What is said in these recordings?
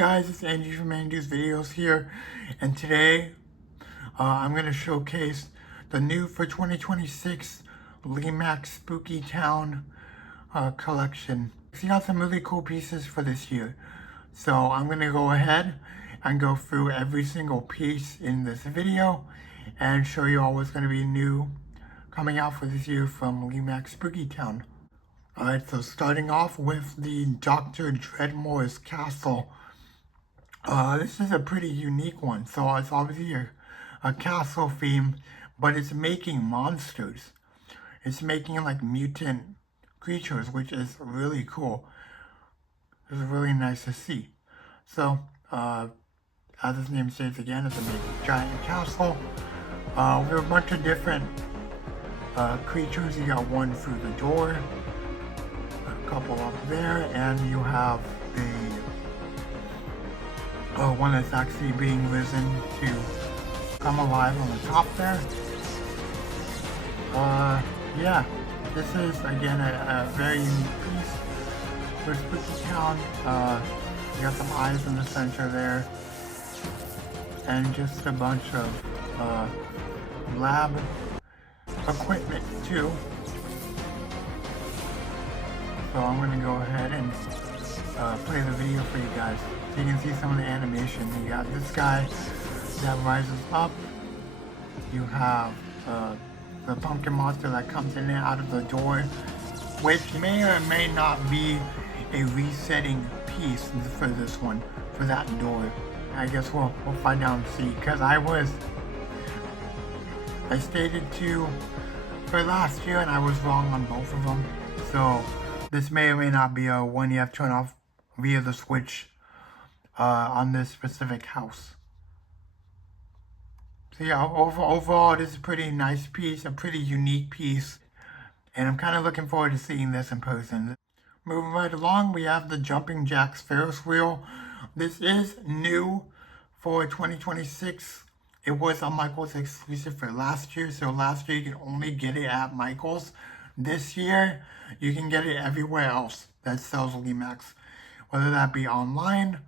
guys, it's Andy from Andy's Videos here, and today I'm going to showcase the new for 2026 Lemax Spooky Town collection. So you got some really cool pieces for this year, so I'm going to go ahead and go through every single piece in this video and show you all what's going to be new coming out for this year from Lemax Spooky Town. Alright, so starting off with the Dr. Dreadmoor's castle. This is a pretty unique one. So it's obviously a castle theme, but it's making monsters. It's making like mutant creatures, which is really cool. It's really nice to see. So, as its name states again, it's a big giant castle. With a bunch of different creatures. You got one through the door, a couple up there, and you have the one that's actually being risen to come alive on the top there. Yeah, this is again a very unique piece for Spooky Town. You got some eyes in the center there, and just a bunch of lab equipment too. So I'm going to go ahead and play the video for you guys. So you can see some of the animation. You got this guy that rises up. You have the pumpkin monster that comes in and out of the door, which may or may not be a resetting piece for this one, for that door. I guess we'll find out and see, because I stated 2 for last year and I was wrong on both of them. So this may or may not be a one you have to turn off via the switch on this specific house. So yeah, overall it is a pretty nice piece, a pretty unique piece, and I'm kind of looking forward to seeing this in person. Moving right along, we have the Jumping Jacks Ferris wheel. This is new for 2026. It was a Michael's exclusive for last year, so last year you can only get it at Michael's. This year, you can get it everywhere else that sells Lemax, whether that be online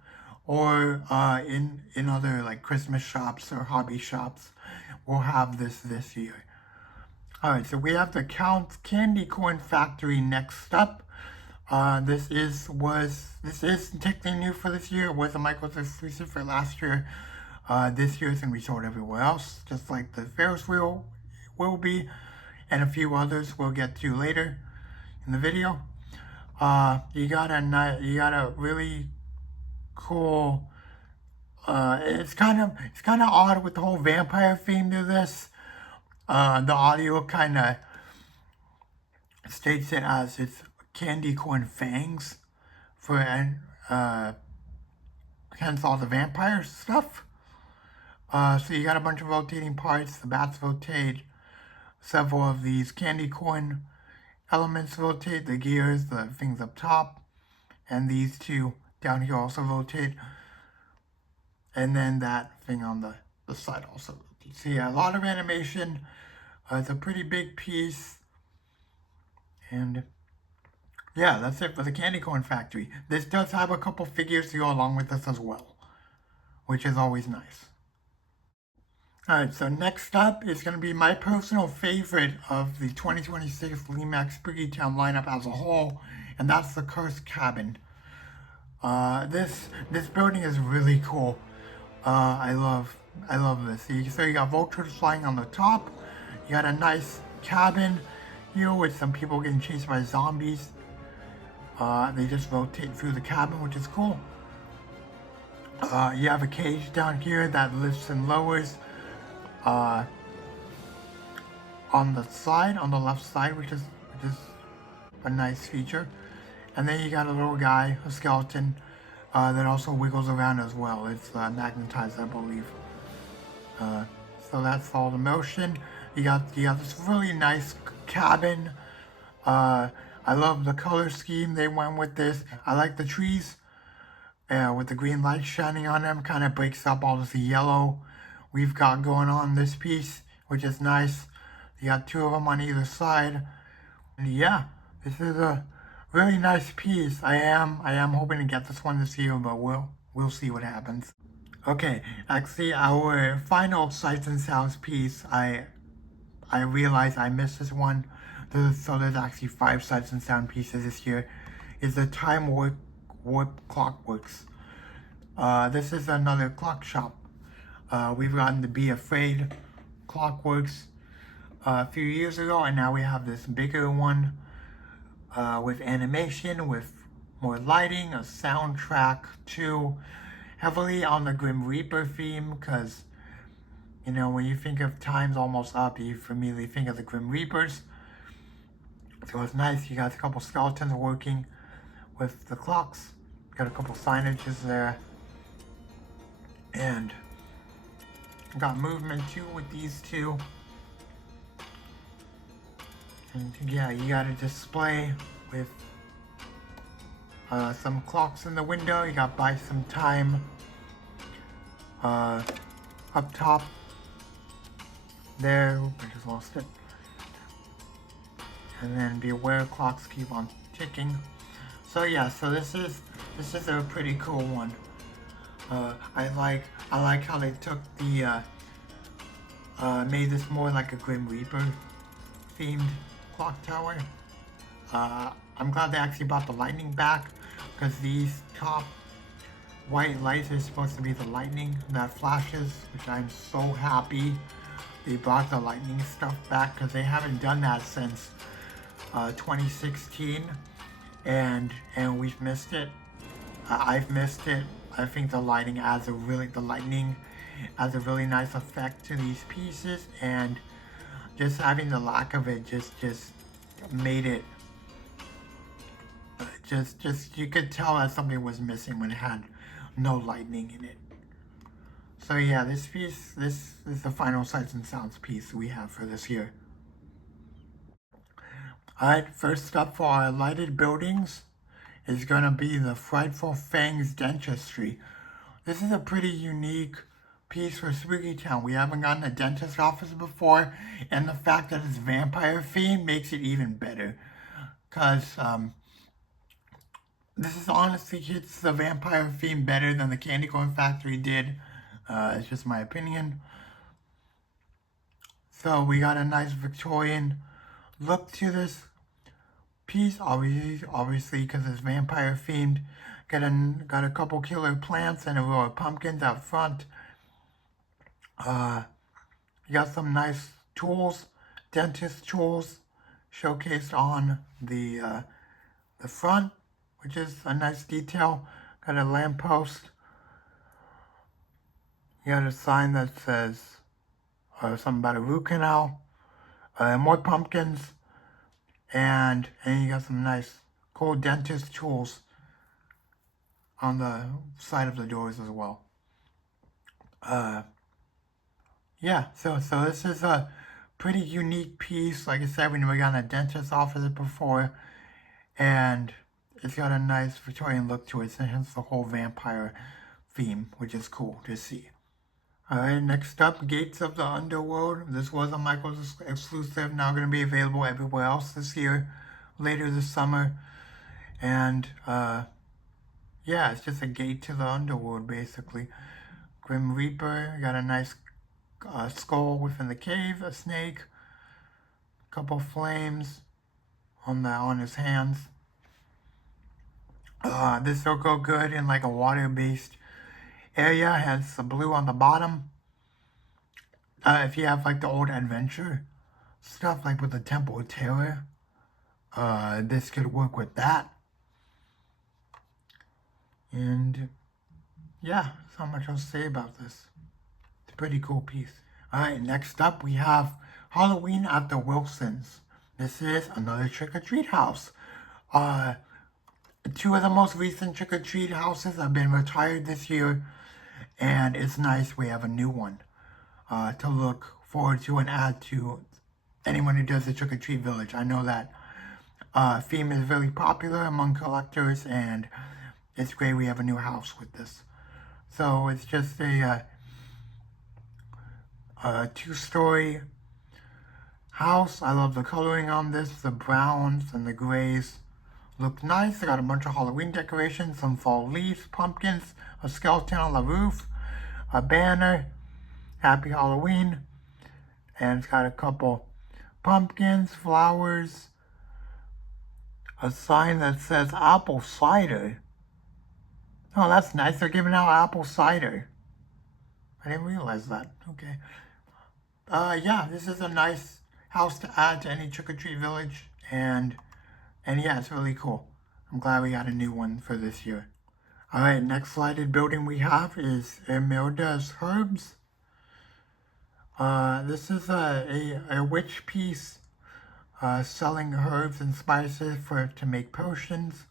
or in other like Christmas shops or hobby shops. We'll have this year. Alright, so we have the Count's Candy Corn Factory next up. This is technically new for this year. It was a Michael's exclusive for last year. This year it's going to be sold everywhere else, just like the Ferris wheel will be, and a few others we'll get to later in the video. You got a really cool. It's kind of odd with the whole vampire theme to this. The audio kind of states it as it's candy corn fangs for hence all the vampire stuff. So you got a bunch of rotating parts. The bats rotate. Several of these candy corn elements rotate. The gears, the things up top, and these two down here also rotate. And then that thing on the side also rotates. So yeah, a lot of animation. It's a pretty big piece. And yeah, that's it for the Candy Corn Factory. This does have a couple figures to go along with this as well, which is always nice. Alright, so next up is going to be my personal favorite of the 2026 Lemax Spooky Town lineup as a whole, and that's the Cursed Cabin. This building is really cool. I love this. So you got vultures flying on the top. You got a nice cabin here with some people getting chased by zombies. They just rotate through the cabin, which is cool. You have a cage down here that lifts and lowers on the left side, which is a nice feature. And then you got a little guy, a skeleton, that also wiggles around as well. It's magnetized, I believe. So that's all the motion. You got this really nice cabin. I love the color scheme they went with this. I like the trees with the green light shining on them. Kind of breaks up all this yellow we've got going on in this piece, which is nice. You got 2 of them on either side. And yeah, this is a really nice piece. I am hoping to get this one this year, but we'll we'll see what happens. Okay, actually, our final Sights and Sounds piece, I realized I missed this one. So there's actually 5 Sights and Sound pieces this year. Is the Timewarp Clockworks. This is another clock shop. We've gotten the Be Afraid Clockworks a few years ago, and now we have this bigger one with animation, with more lighting, a soundtrack too, heavily on the Grim Reaper theme, because, you know, when you think of Time's Almost Up, you immediately think of the Grim Reapers. So it's nice, you got a couple skeletons working with the clocks, got a couple signages there, and got movement too with these two. And yeah, you got a display with some clocks in the window. You got Buy Some Time up top there. Oop, I just lost it. And then Beware, clocks keep on ticking. So yeah, so this is a pretty cool one. I like how they took the made this more like a Grim Reaper themed clock tower. I'm glad they actually brought the lightning back, because these top white lights are supposed to be the lightning that flashes, which I'm so happy they brought the lightning stuff back, because they haven't done that since 2016, and we've missed it. I've missed it. I think the lightning adds a really nice effect to these pieces, and just having the lack of it just made it just you could tell that something was missing when it had no lightning in it. So yeah, this piece, this is the final Sights and Sounds piece we have for this year. Alright, first up for our lighted buildings is going to be the Frightful Fangs Dentistry. This is a pretty unique piece for Spooky Town. We haven't gotten a dentist office before, and the fact that it's vampire themed makes it even better. Because this is honestly hits the vampire theme better than the Candy Corn Factory did. It's just my opinion. So we got a nice Victorian look to this piece, obviously because it's vampire themed. Got a couple killer plants and a row of pumpkins out front. You got some nice tools, dentist tools, showcased on the front, which is a nice detail. Got a lamppost. You got a sign that says something about a root canal. More pumpkins. And you got some nice cool dentist tools on the side of the doors as well. Yeah, so this is a pretty unique piece. Like I said, we never got a dentist office before, and it's got a nice Victorian look to it, and hence the whole vampire theme, which is cool to see. Alright, next up, Gates of the Underworld. This was a Michael's exclusive, now going to be available everywhere else this year, later this summer. And, yeah, it's just a gate to the Underworld, basically. Grim Reaper, got a nice skull within the cave, a snake, a couple flames on his hands. This will go good in like a water-based area. Has the blue on the bottom. If you have like the old adventure stuff, like with the Temple of Terror, this could work with that. And yeah, that's not much else to say about this. It's a pretty cool piece. Alright, next up we have Halloween at the Wilsons. This is another trick-or-treat house. Two of the most recent trick-or-treat houses have been retired this year, and it's nice we have a new one to look forward to and add to anyone who does the trick-or-treat village. I know that theme is really popular among collectors, and it's great we have a new house with this. So it's just a two-story house. I love the coloring on this, the browns and the grays. Look nice. I got a bunch of Halloween decorations, some fall leaves, pumpkins, a skeleton on the roof, a banner, Happy Halloween, and it's got a couple pumpkins, flowers, a sign that says apple cider. Oh, that's nice. They're giving out apple cider. I didn't realize that. Okay. Yeah, this is a nice house to add to any trick-or-treat village, and yeah, it's really cool. I'm glad we got a new one for this year. Alright, next lighted building we have is Imelda's Herbs. This is a witch piece selling herbs and spices to make potions.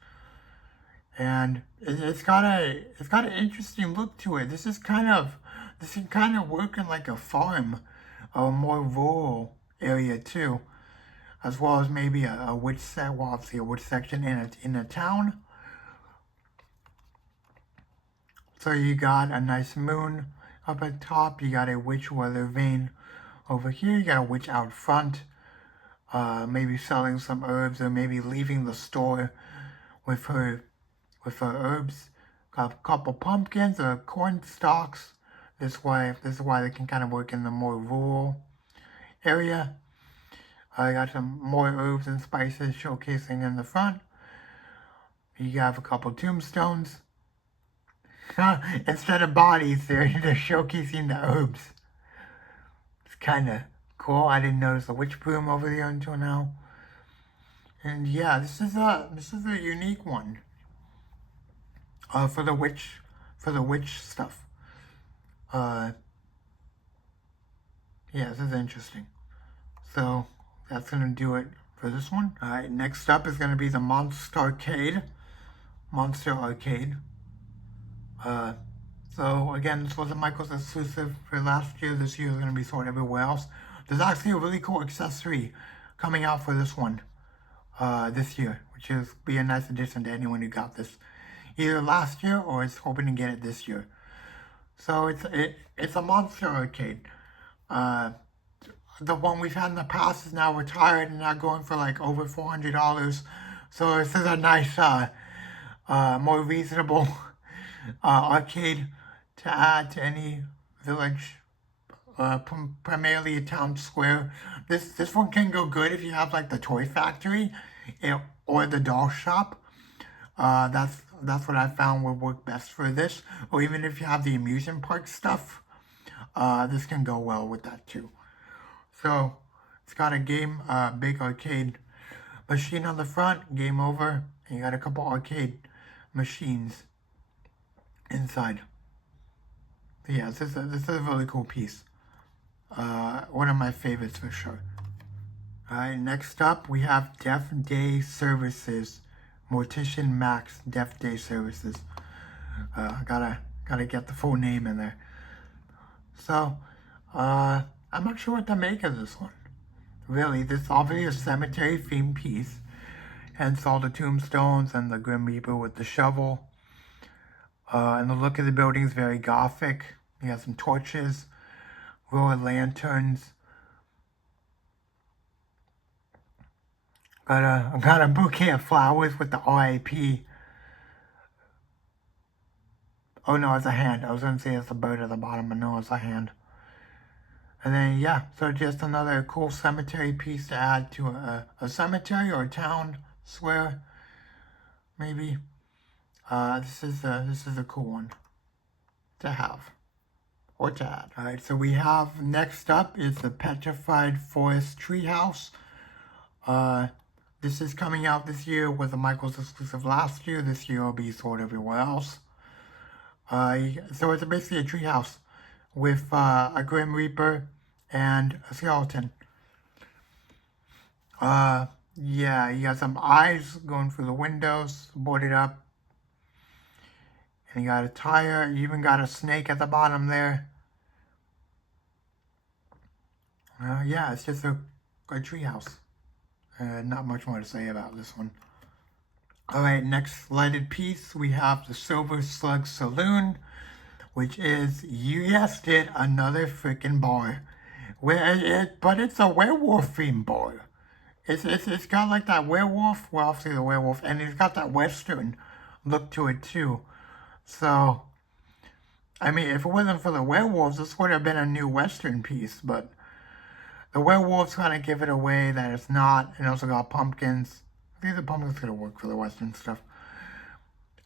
And it's got an interesting look to it. This can kind of work in like a farm, a more rural area too, as well as maybe a witch set. Well, obviously a witch section in a town. So you got a nice moon up at top. You got a witch weather vane over here. You got a witch out front, maybe selling some herbs or maybe leaving the store with her herbs. Got a couple pumpkins or corn stalks. This is why they can kind of work in the more rural area. I got some more herbs and spices showcasing in the front. You have a couple tombstones. Instead of bodies, they're showcasing the herbs. It's kind of cool. I didn't notice the witch broom over there until now. And yeah, this is a unique one. For the witch stuff. Yeah, this is interesting. So that's gonna do it for this one. Alright, next up is gonna be the Monstarcade. Monster Arcade. So again, this was a Michael's exclusive for last year. This year is gonna be sold everywhere else. There's actually a really cool accessory coming out for this one this year, which is be a nice addition to anyone who got this either last year or is hoping to get it this year. So it's a Monster Arcade. The one we've had in the past is now retired and now going for like over $400. So this is a nice, more reasonable arcade to add to any village, primarily a town square. This one can go good if you have like the toy factory or the doll shop. That's what I found would work best for this. Or even if you have the amusement park stuff, this can go well with that too. So it's got a big arcade machine on the front, game over, and you got a couple arcade machines inside. But yeah, this is a really cool piece. One of my favorites for sure. Alright, next up we have Death Day Services. Mortician Max Death Day Services. Gotta get the full name in there. So, I'm not sure what to make of this one. Really, this is obviously a cemetery themed piece. Hence all the tombstones and the Grim Reaper with the shovel. And the look of the building is very gothic. You have some torches, row of lanterns. Got a bouquet of flowers with the R.I.P. Oh no, it's a hand. I was gonna say it's a bird at the bottom, but no, it's a hand. And then yeah, so just another cool cemetery piece to add to a cemetery or a town square, maybe. This is a cool one to have or to add. All right, so we have next up is the Petrified Forest Treehouse. This is coming out this year, was a Michael's exclusive last year. This year will be sold everywhere else. So it's basically a treehouse with a Grim Reaper and a skeleton. Yeah, you got some eyes going through the windows, boarded up. And you got a tire. You even got a snake at the bottom there. Yeah, it's just a treehouse. Not much more to say about this one. Alright, next lighted piece, we have the Silver Slug Saloon, which is, you guessed it, another freaking bar. But it's a werewolf themed bar. It's got like that werewolf, well, obviously the werewolf, and it's got that western look to it too. So, I mean, if it wasn't for the werewolves, this would have been a new western piece, but the werewolves kind of give it away that it's not, and also got pumpkins. I think the pumpkins could have worked for the western stuff.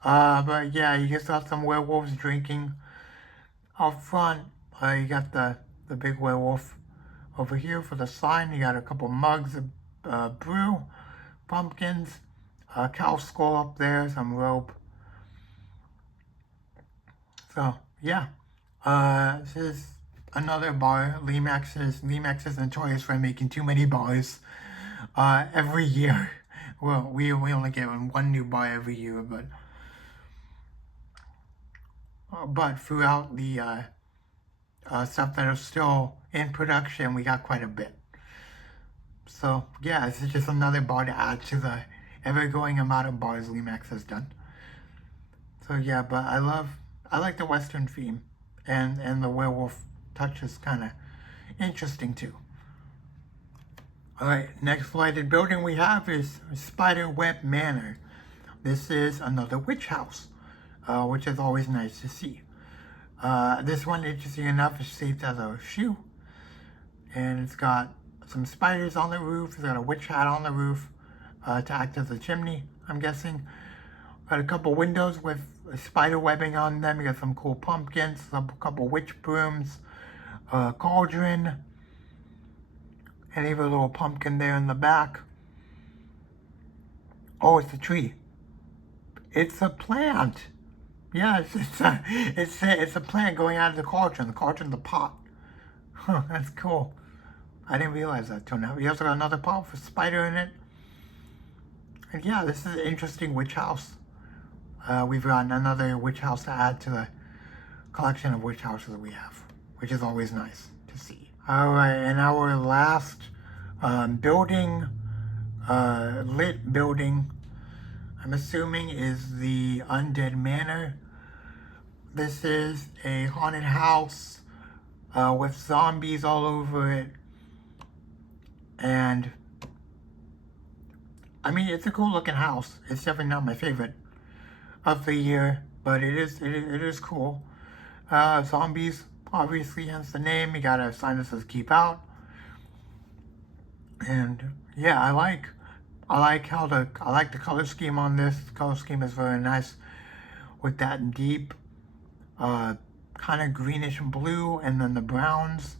But yeah, you just got some werewolves drinking out front. You got the big werewolf over here for the sign. You got a couple mugs of brew, pumpkins, a cow skull up there, some rope. So yeah, this is another bar. Lemax is notorious for making too many bars every year. Well, we only get one new bar every year, but throughout the stuff that are still in production, we got quite a bit. So yeah, this is just another bar to add to the ever-growing amount of bars Lemax has done. So yeah, but I like the Western theme, and the werewolf touch is kind of interesting too. All right, next lighted building we have is Spiderweb Manor. This is another witch house, which is always nice to see. This one, interesting enough, is shaped as a shoe, and it's got some spiders on the roof. It's got a witch hat on the roof to act as a chimney, I'm guessing. Got a couple windows with spider webbing on them. You got some cool pumpkins, a couple witch brooms, a cauldron, and even a little pumpkin there in the back. Oh, it's a tree. It's a plant. Yeah, it's a plant going out of the cauldron. The cauldron's a pot. Huh, that's cool. I didn't realize that till now. We also got another pot with a spider in it. And yeah, this is an interesting witch house. We've got another witch house to add to the collection of witch houses we have, which is always nice to see. Alright, and our last building, lit building, I'm assuming is the UnDead Manor. This is a haunted house with zombies all over it. And I mean, it's a cool looking house. It's definitely not my favorite of the year, but it is cool. Zombies, obviously, hence the name. You got a sign that says "Keep Out," and yeah, I like the color scheme on this. The color scheme is very nice with that deep, kind of greenish blue, and then the browns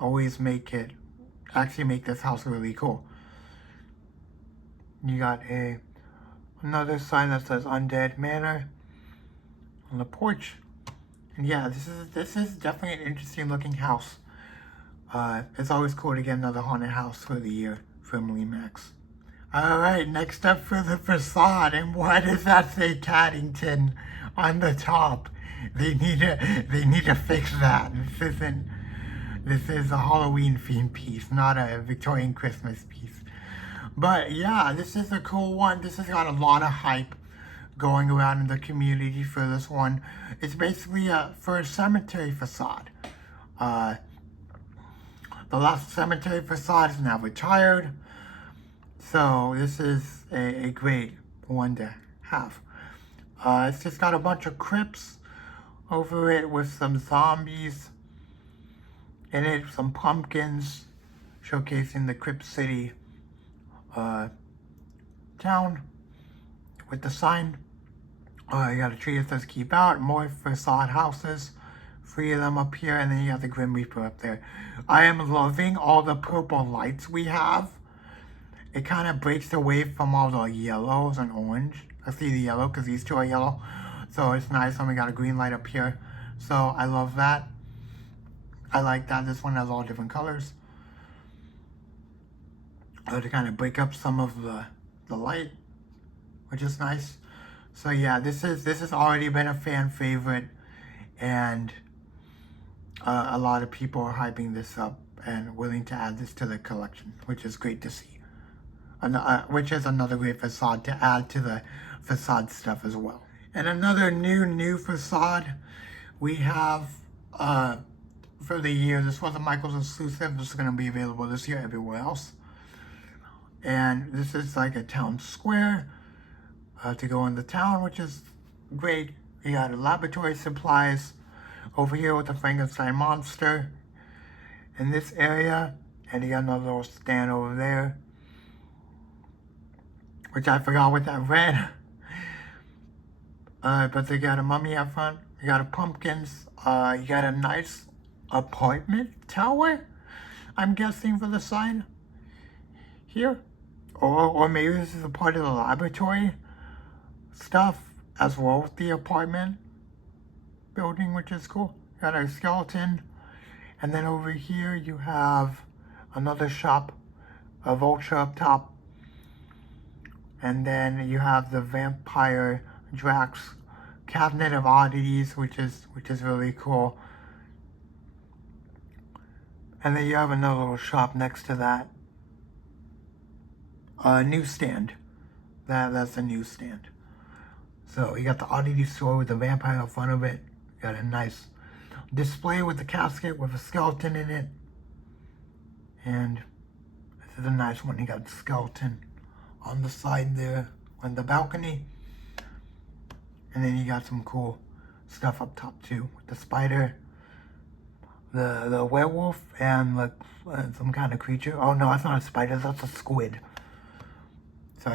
always make this house really cool. You got another sign that says UnDead Manor on the porch. And yeah, this is definitely an interesting looking house. It's always cool to get another haunted house for the year from Lemax. Alright, next up for the facade, and why does that say Caddington on the top? They need to fix that. This is a Halloween themed piece, not a Victorian Christmas piece. But yeah, this is a cool one. This has got a lot of hype going around in the community for this one. It's basically for a cemetery facade. The last cemetery facade is now retired. So this is a great one to have. It's just got a bunch of crypts over it with some zombies in it, some pumpkins showcasing the Crypt City town with the sign. You got a tree that says "Keep Out," more facade houses, 3 of them up here, and then you got the Grim Reaper up there. I am loving all the purple lights we have. It kind of breaks away from all the yellows and orange. I see the yellow because these two are yellow. So it's nice when we got a green light up here. So I love that. I like that. This one has all different colors. To kind of break up some of the light, which is nice. So yeah, this has already been a fan favorite, and a lot of people are hyping this up and willing to add this to the collection, which is great to see. Which is another great facade to add to the facade stuff as well. And another new facade we have for the year. This was a Michael's exclusive. This is going to be available this year everywhere else. And this is like a town square to go in the town, which is great. You got laboratory supplies over here with the Frankenstein monster in this area. And you got another little stand over there, which I forgot what that read. But they got a mummy out front. You got a pumpkins. You got a nice apartment tower, I'm guessing, for the side here. Or maybe this is a part of the laboratory stuff as well with the apartment building, which is cool. You got a skeleton. And then over here you have another shop, a vulture up top. And then you have the vampire Drax cabinet of oddities, which is really cool. And then you have another little shop next to that. A newsstand. That's a newsstand. So you got the oddity store with the vampire in front of it. You got a nice display with the casket with a skeleton in it. And this is a nice one. You got the skeleton on the side there on the balcony. And then you got some cool stuff up top too, with the spider, the werewolf, and some kind of creature. Oh no, that's not a spider, that's a squid.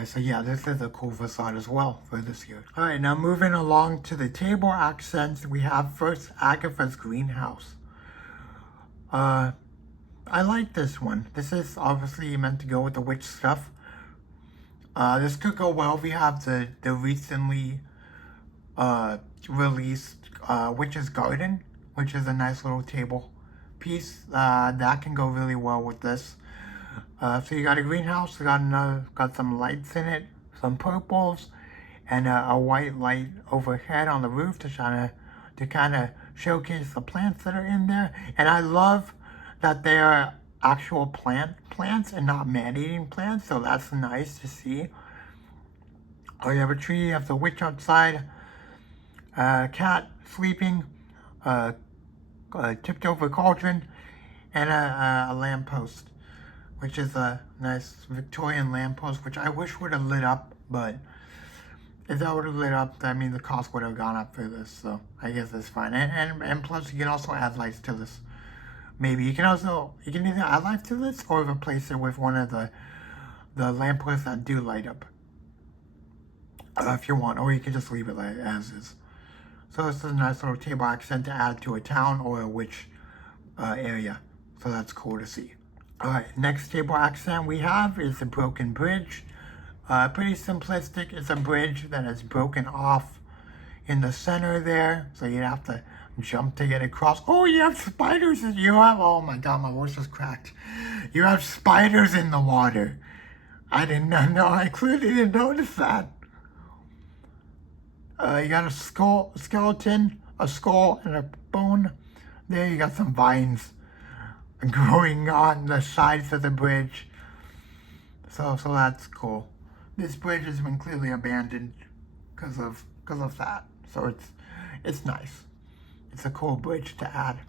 So yeah, this is a cool facade as well for this year. Alright, now moving along to the table accents, we have first Agatha's greenhouse. I like this one. This is obviously meant to go with the witch stuff. This could go well. We have the recently released Witch's Garden, which is a nice little table piece that can go really well with this. So you got a greenhouse, got some lights in it, some purples, and a white light overhead on the roof to kind of showcase the plants that are in there. And I love that they are actual plants and not man-eating plants, so that's nice to see. Oh, you have a tree, you have the witch outside, cat sleeping, tipped over cauldron, and a lamppost, which is a nice Victorian lamppost, which I wish would have lit up, but if that would have lit up, I mean, the cost would have gone up for this, so I guess that's fine. And plus, you can also add lights to this. Maybe you can either add lights to this or replace it with one of the lampposts that do light up, if you want, or you can just leave it like as is. So this is a nice little table accent to add to a town or a witch area. So that's cool to see. Alright, next table accent we have is a broken bridge. Pretty simplistic. It's a bridge that is broken off in the center there. So you'd have to jump to get across. Oh, you have spiders. Oh my god, my voice just cracked. You have spiders in the water. I did not know. I clearly didn't notice that. You got a skeleton, a skull, and a bone. There you got some vines growing on the sides of the bridge. So that's cool. This bridge has been clearly abandoned because of that. So it's nice. It's a cool bridge to add.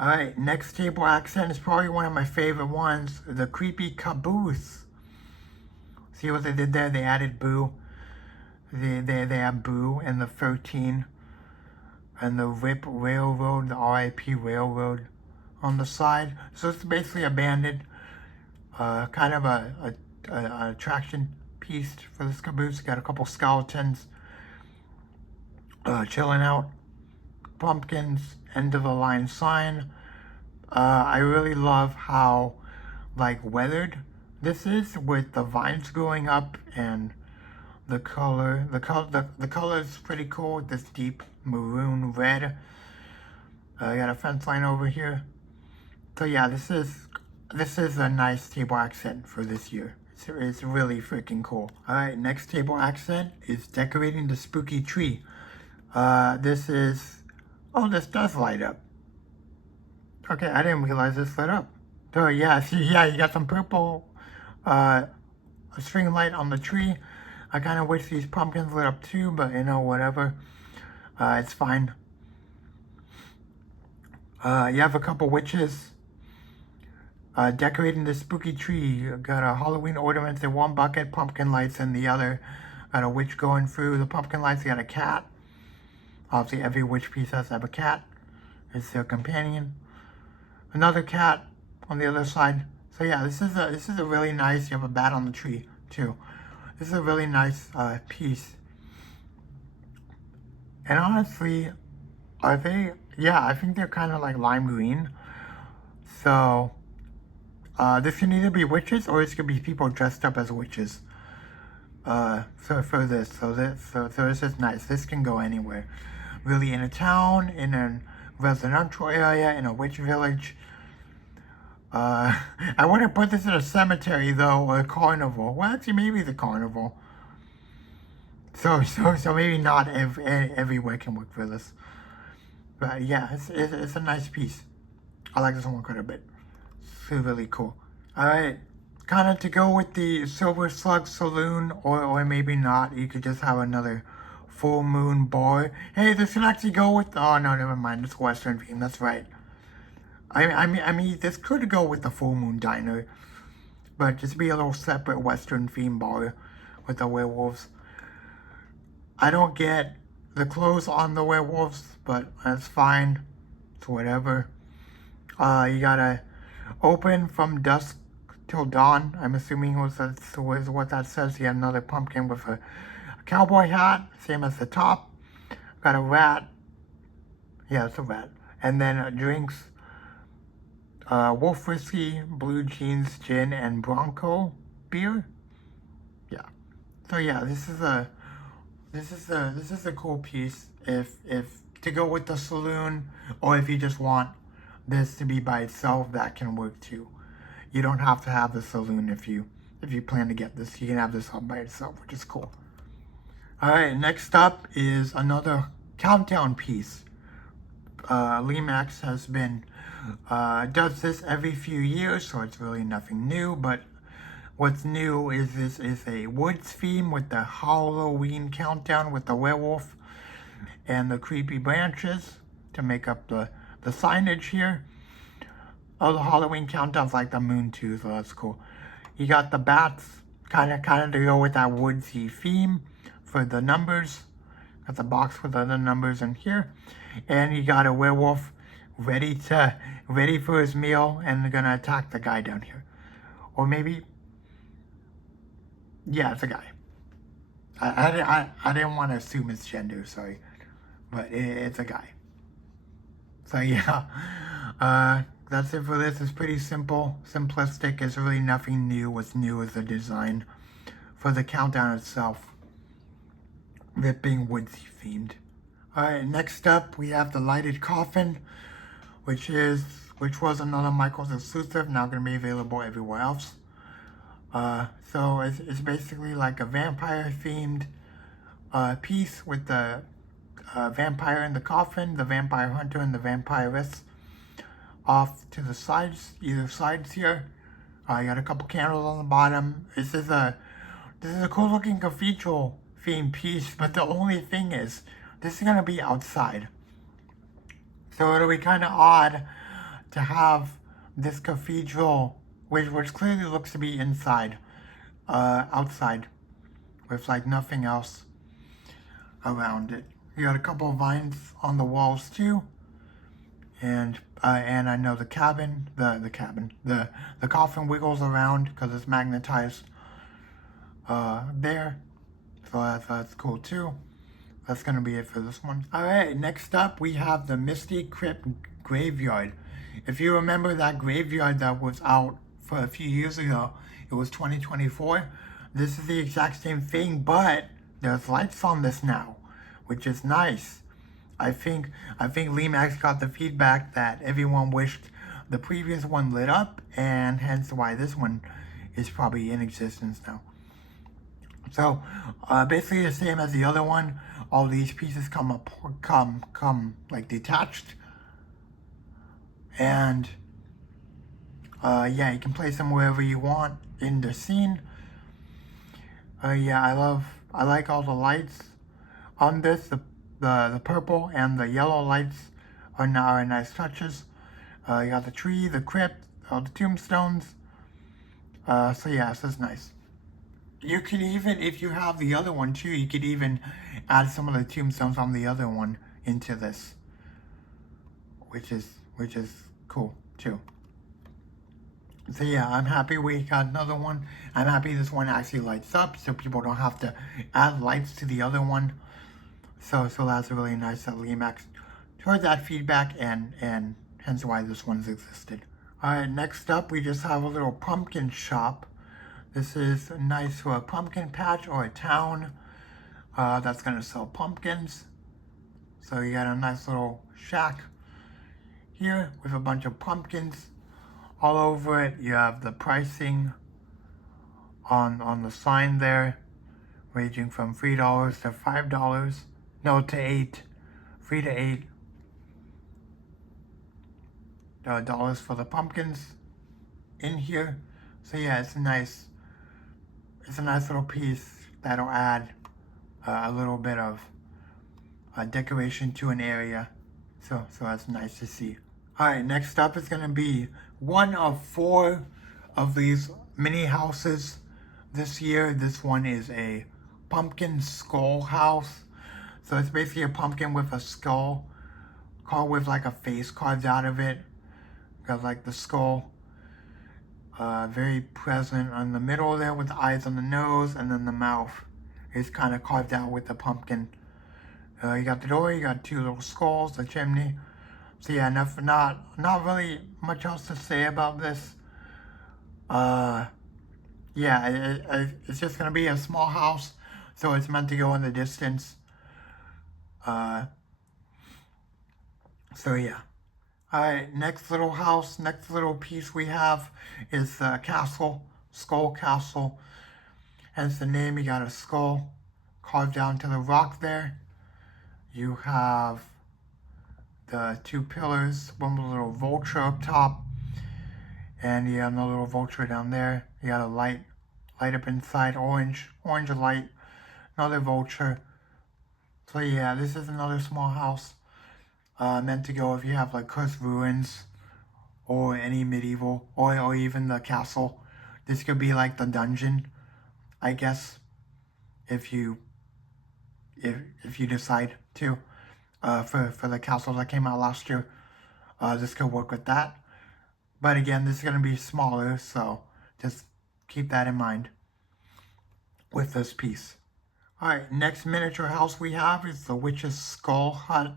Alright, next table accent is probably one of my favorite ones. The creepy caboose. See what they did there? They added Boo. They have Boo and the 13 and the RIP Railroad, the RIP Railroad on the side. So it's basically abandoned. Kind of a attraction piece for this caboose. Got a couple skeletons chilling out. Pumpkins, end of the line sign. I really love how weathered this is with the vines growing up and the color. The color is pretty cool with this deep maroon red. Got a fence line over here. So yeah, this is a nice table accent for this year. It's really freaking cool. Alright, next table accent is decorating the spooky tree. This does light up. Okay, I didn't realize this lit up. So yeah, see, yeah, you got some purple string light on the tree. I kind of wish these pumpkins lit up too, but you know, whatever. It's fine. You have a couple witches Decorating the spooky tree. Got a Halloween ornaments in one bucket, pumpkin lights in the other. Got a witch going through the pumpkin lights. Got a cat. Obviously, every witch piece has to have a cat. It's their companion. Another cat on the other side. So yeah, this is a really nice. You have a bat on the tree too. This is a really nice piece. And honestly, are they? Yeah, I think they're kind of like lime green. So this can either be witches or it could be people dressed up as witches. So for this, so this is nice. This can go anywhere, really, in a town, in a residential area, in a witch village. I wouldn't put this in a cemetery though, or a carnival. Well, actually, maybe the carnival. So maybe not everywhere can work for this. But yeah, it's a nice piece. I like this one quite a bit. It's really cool. Alright, kind of to go with the Silver Slug Saloon, or maybe not. You could just have another full moon bar. Hey, this could actually go with, oh no, never mind, it's Western theme, that's right. I mean, this could go with the full moon diner, but just be a little separate Western theme bar with the werewolves. I don't get the clothes on the werewolves, but that's fine. It's whatever. You gotta open from dusk till dawn. I'm assuming was what that says. You have another pumpkin with a cowboy hat, same as the top. Got a rat. Yeah, it's a rat. And then drinks. Wolf whiskey, blue jeans, gin, and Bronco beer. Yeah. So yeah, this is a cool piece. If to go with the saloon, or if you just want this to be by itself, that can work too. You don't have to have the saloon if you plan to get this. You can have this all by itself, which is cool. All right, next up is another countdown piece. Lemax has been does this every few years, so it's really nothing new. But what's new is this is a woods theme with the Halloween countdown with the werewolf and the creepy branches to make up the signage here. Oh, the Halloween countdown's like the moon too, so that's cool. You got the bats, kind of to go with that woodsy theme for the numbers. Got the box with the other numbers in here, and you got a werewolf ready for his meal and gonna attack the guy down here, or maybe, yeah, it's a guy. I didn't want to assume his gender, sorry, but it's a guy. So yeah, that's it for this. It's pretty simple, simplistic. It's really nothing new. What's new is the design for the countdown itself, it being woodsy themed. Alright, next up we have the lighted coffin, which was another Michael's exclusive, now going to be available everywhere else. So it's basically like a vampire themed piece with the vampire in the coffin, the vampire hunter, and the vampiress off to the sides, either sides here. You got a couple candles on the bottom. This is a cool looking cathedral themed piece, but the only thing is, this is gonna be outside. So it'll be kind of odd to have this cathedral, which clearly looks to be inside, outside, with like nothing else around it. You got a couple of vines on the walls too, and I know the coffin wiggles around because it's magnetized there, so that's cool too. That's gonna be it for this one. Alright, next up we have the Misty Crypt Graveyard. If you remember that graveyard that was out for a few years ago, it was 2024. This is the exact same thing, but there's lights on this now, which is nice. I think Lemax got the feedback that everyone wished the previous one lit up, and hence why this one is probably in existence now. So basically the same as the other one. All these pieces come like detached, and yeah, you can place them wherever you want in the scene. Yeah, I like all the lights on this. The purple and the yellow lights are nice touches. You got the tree, the crypt, the tombstones. So yeah, this is nice. You can even, if you have the other one too, you could even add some of the tombstones on the other one into this, which is cool too. So yeah, I'm happy we got another one. I'm happy this one actually lights up, so people don't have to add lights to the other one. So that's really nice that Lemax heard that feedback, and hence why this one's existed. Alright, next up we just have a little pumpkin shop. This is nice for a pumpkin patch or a town that's going to sell pumpkins. So you got a nice little shack here with a bunch of pumpkins all over it. You have the pricing on the sign there, ranging from $3 to $5. No, to $8. $3 to $8 for the pumpkins in here. So yeah, it's nice. It's a nice little piece that'll add a little bit of decoration to an area. So that's nice to see. Alright, next up is going to be one of 4 of these mini houses this year. This one is a pumpkin skull house. So it's basically a pumpkin with a skull, carved with like a face carved out of it. Got like the skull very present on the middle there with the eyes on the nose, and then the mouth is kind of carved out with the pumpkin. You got the door, you got 2 little skulls, the chimney. So yeah, not really much else to say about this. Yeah, it's just gonna be a small house, so it's meant to go in the distance. So yeah. Alright, next little house, next little piece we have is the castle, skull castle. Hence the name, you got a skull carved down to the rock there. You have the 2 pillars, one with a little vulture up top, and you have another little vulture down there. You got a light up inside, orange light, another vulture. So yeah, this is another small house meant to go if you have like cursed ruins or any medieval, or even the castle. This could be like the dungeon, I guess, if you decide to. For the castle that came out last year, this could work with that. But again, this is going to be smaller, so just keep that in mind with this piece. Alright, next miniature house we have is the Witch's Skull Hut.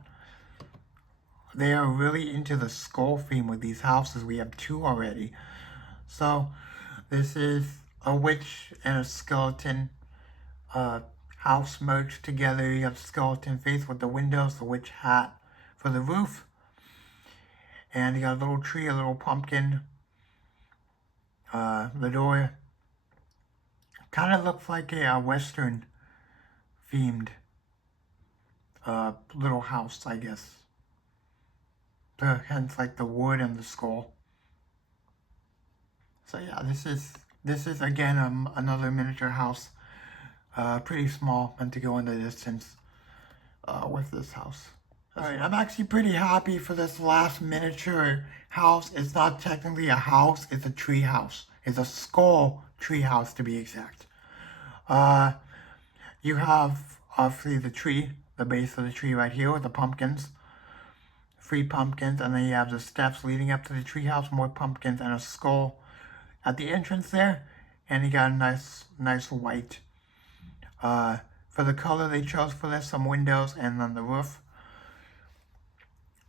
They are really into the skull theme with these houses. We have 2 already. So this is a witch and a skeleton house merged together. You have the skeleton face with the windows, the witch hat for the roof. And you got a little tree, a little pumpkin. The door kind of looks like a Western themed little house, I guess. Hence like the wood and the skull. So yeah, this is again another miniature house. Pretty small, meant to go in the distance with this house. Alright, I'm actually pretty happy for this last miniature house. It's not technically a house, it's a tree house. It's a skull tree house to be exact. You have obviously the tree, the base of the tree right here with the pumpkins. 3 pumpkins, and then you have the steps leading up to the treehouse, more pumpkins, and a skull at the entrance there. And you got a nice white. For the color they chose for this, some windows and then the roof,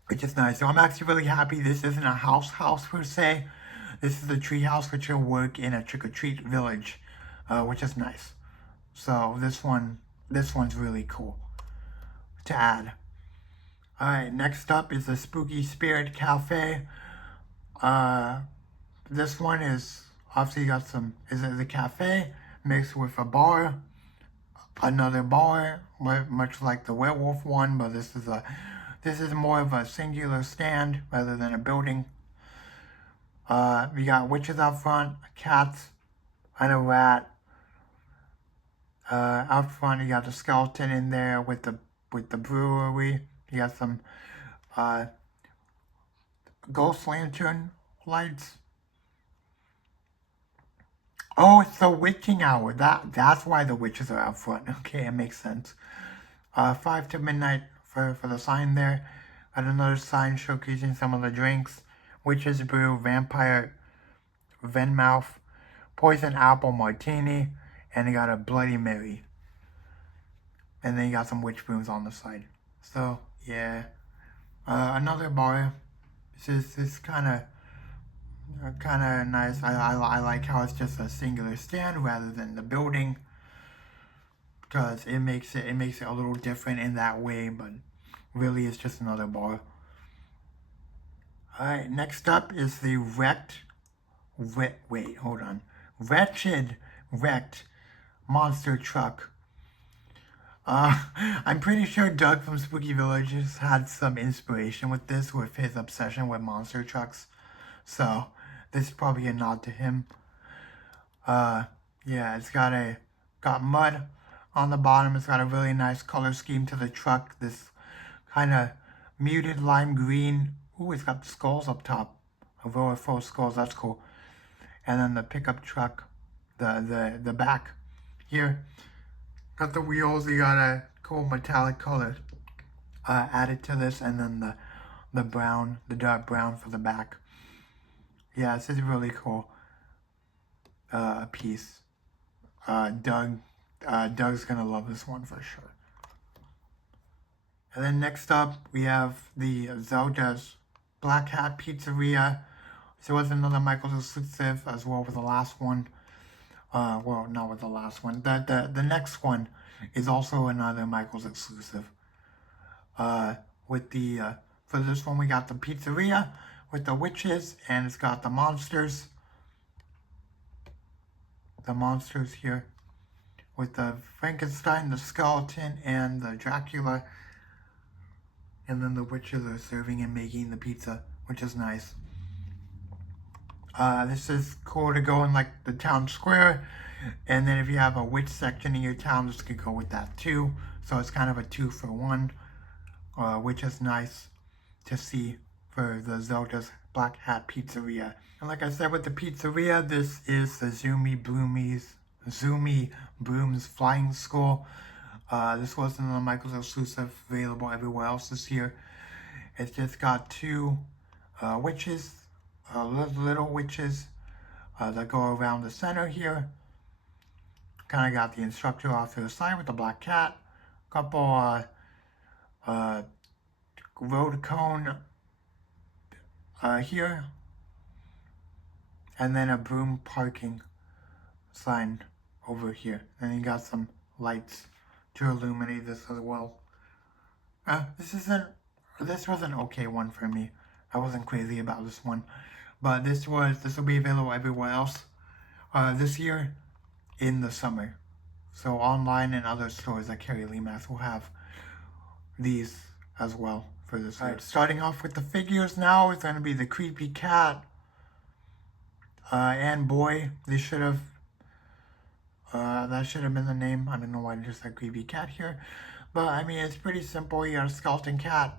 which is nice. So I'm actually really happy this isn't a house per se. This is a tree house which will work in a trick-or-treat village, which is nice. So this one's really cool to add. Alright, next up is the Spooky Spirit Cafe. This one is obviously got is a cafe mixed with a bar, another bar, much like the werewolf one, but this is more of a singular stand rather than a building. We got witches out front, cats, and a rat. Out front, you got the skeleton in there with the brewery. You got some ghost lantern lights Oh, it's the witching hour. That's why the witches are out front. Okay, it makes sense. 5 to midnight for the sign there. Got another sign showcasing some of the drinks. Witch's Brew, Vampire Venmouth, Poison Apple Martini, and you got a Bloody Mary. And then you got some witch brooms on the side. So, yeah. Another bar. This is kind of nice. I like how it's just a singular stand rather than the building, because it makes it a little different in that way, but really it's just another bar. Alright, next up is the Wretched Wrecked Monster Truck. I'm pretty sure Doug from Spooky Villages had some inspiration with this, with his obsession with monster trucks. So, this is probably a nod to him. Yeah, it's got mud on the bottom. It's got a really nice color scheme to the truck. This kind of muted lime green. Ooh, it's got skulls up top. A row of 4 skulls, that's cool. And then the pickup truck, the back here. Got the wheels, you got a cool metallic color added to this, and then the brown, the dark brown for the back. Yeah, this is really cool piece. Doug's gonna love this one for sure. And then next up, we have the Zelda's Black Hat Pizzeria. So it was another Michael's exclusive as well with the last one. Well, not with the last one. The next one is also another Michael's exclusive. With the for this one we got the pizzeria with the witches, and it's got the monsters. The monsters here with the Frankenstein, the skeleton, and the Dracula. And then the witches are serving and making the pizza, which is nice. This is cool to go in like the town square, and then if you have a witch section in your town, this could go with that too. So it's kind of a 2-for-1, which is nice to see for the Zelda's Black Hat Pizzeria. And like I said with the pizzeria, this is the Zoomy Brooms Flying School. This wasn't a Michael's exclusive, available everywhere else this year. It's just got 2 witches, little witches that go around the center here. Kind of got the instructor off to the side with the black cat. Couple road cone here. And then a broom parking sign over here. And you got some lights to illuminate this as well. This was an okay one for me. I wasn't crazy about this one. But this will be available everywhere else this year in the summer. So online and other stores that carry Lemax will have these as well for this year. Right, starting off with the figures now, it's going to be the creepy cat and boy. They should have that should have been the name. I don't know why I just said creepy cat here, but I mean it's pretty simple. You got a skeleton cat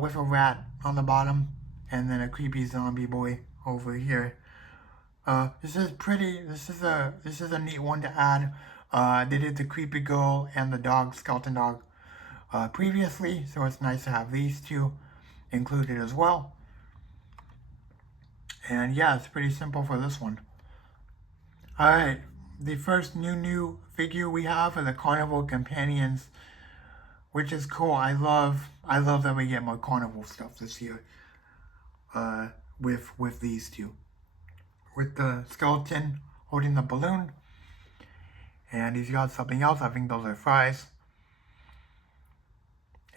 with a rat on the bottom, and then a creepy zombie boy over here. This is pretty. This is a neat one to add. They did the creepy girl and the dog, skeleton dog, previously, so it's nice to have these 2 included as well. And yeah, it's pretty simple for this one. Alright, the first new figure we have are the Carnival Companions, which is cool. I love that we get more carnival stuff this year. With these 2. With the skeleton holding the balloon. And he's got something else. I think those are fries.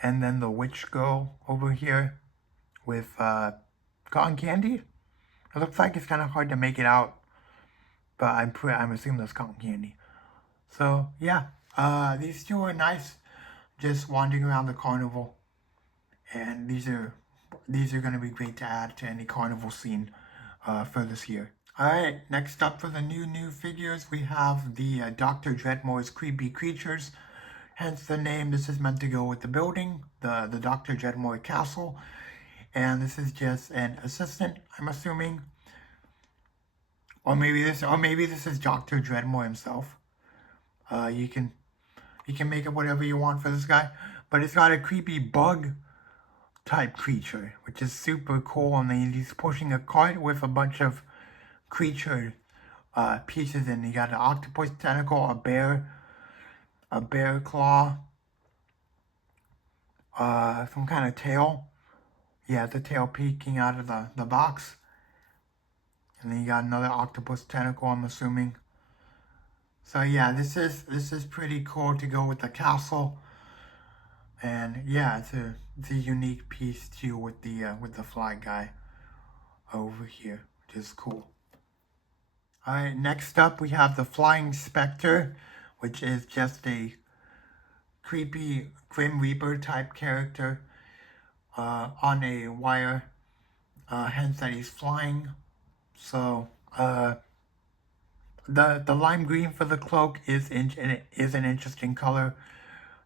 And then the witch girl over here with cotton candy. It looks like it's kind of hard to make it out, but I'm assuming that's cotton candy. So yeah, these 2 are nice, just wandering around the carnival, and these are going to be great to add to any carnival scene for this year. Alright, next up for the new figures, we have the Dr. Dreadmoor's Creepy Creatures. Hence the name. This is meant to go with the building, the Dr. Dreadmoor Castle. And this is just an assistant, I'm assuming, Or maybe this is Dr. Dreadmoor himself. You can make it whatever you want for this guy. But it's got a creepy bug type creature, which is super cool. And then he's pushing a cart with a bunch of creature pieces in. You got an octopus tentacle, a bear claw, some kind of tail. Yeah, the tail peeking out of the box. And then you got another octopus tentacle, I'm assuming. So yeah, this is pretty cool to go with the castle. And yeah, it's a unique piece too with the fly guy over here, which is cool. Alright, next up we have the Flying Spectre, which is just a creepy Grim Reaper type character on a wire, hence that he's flying. So the lime green for the cloak is an interesting color,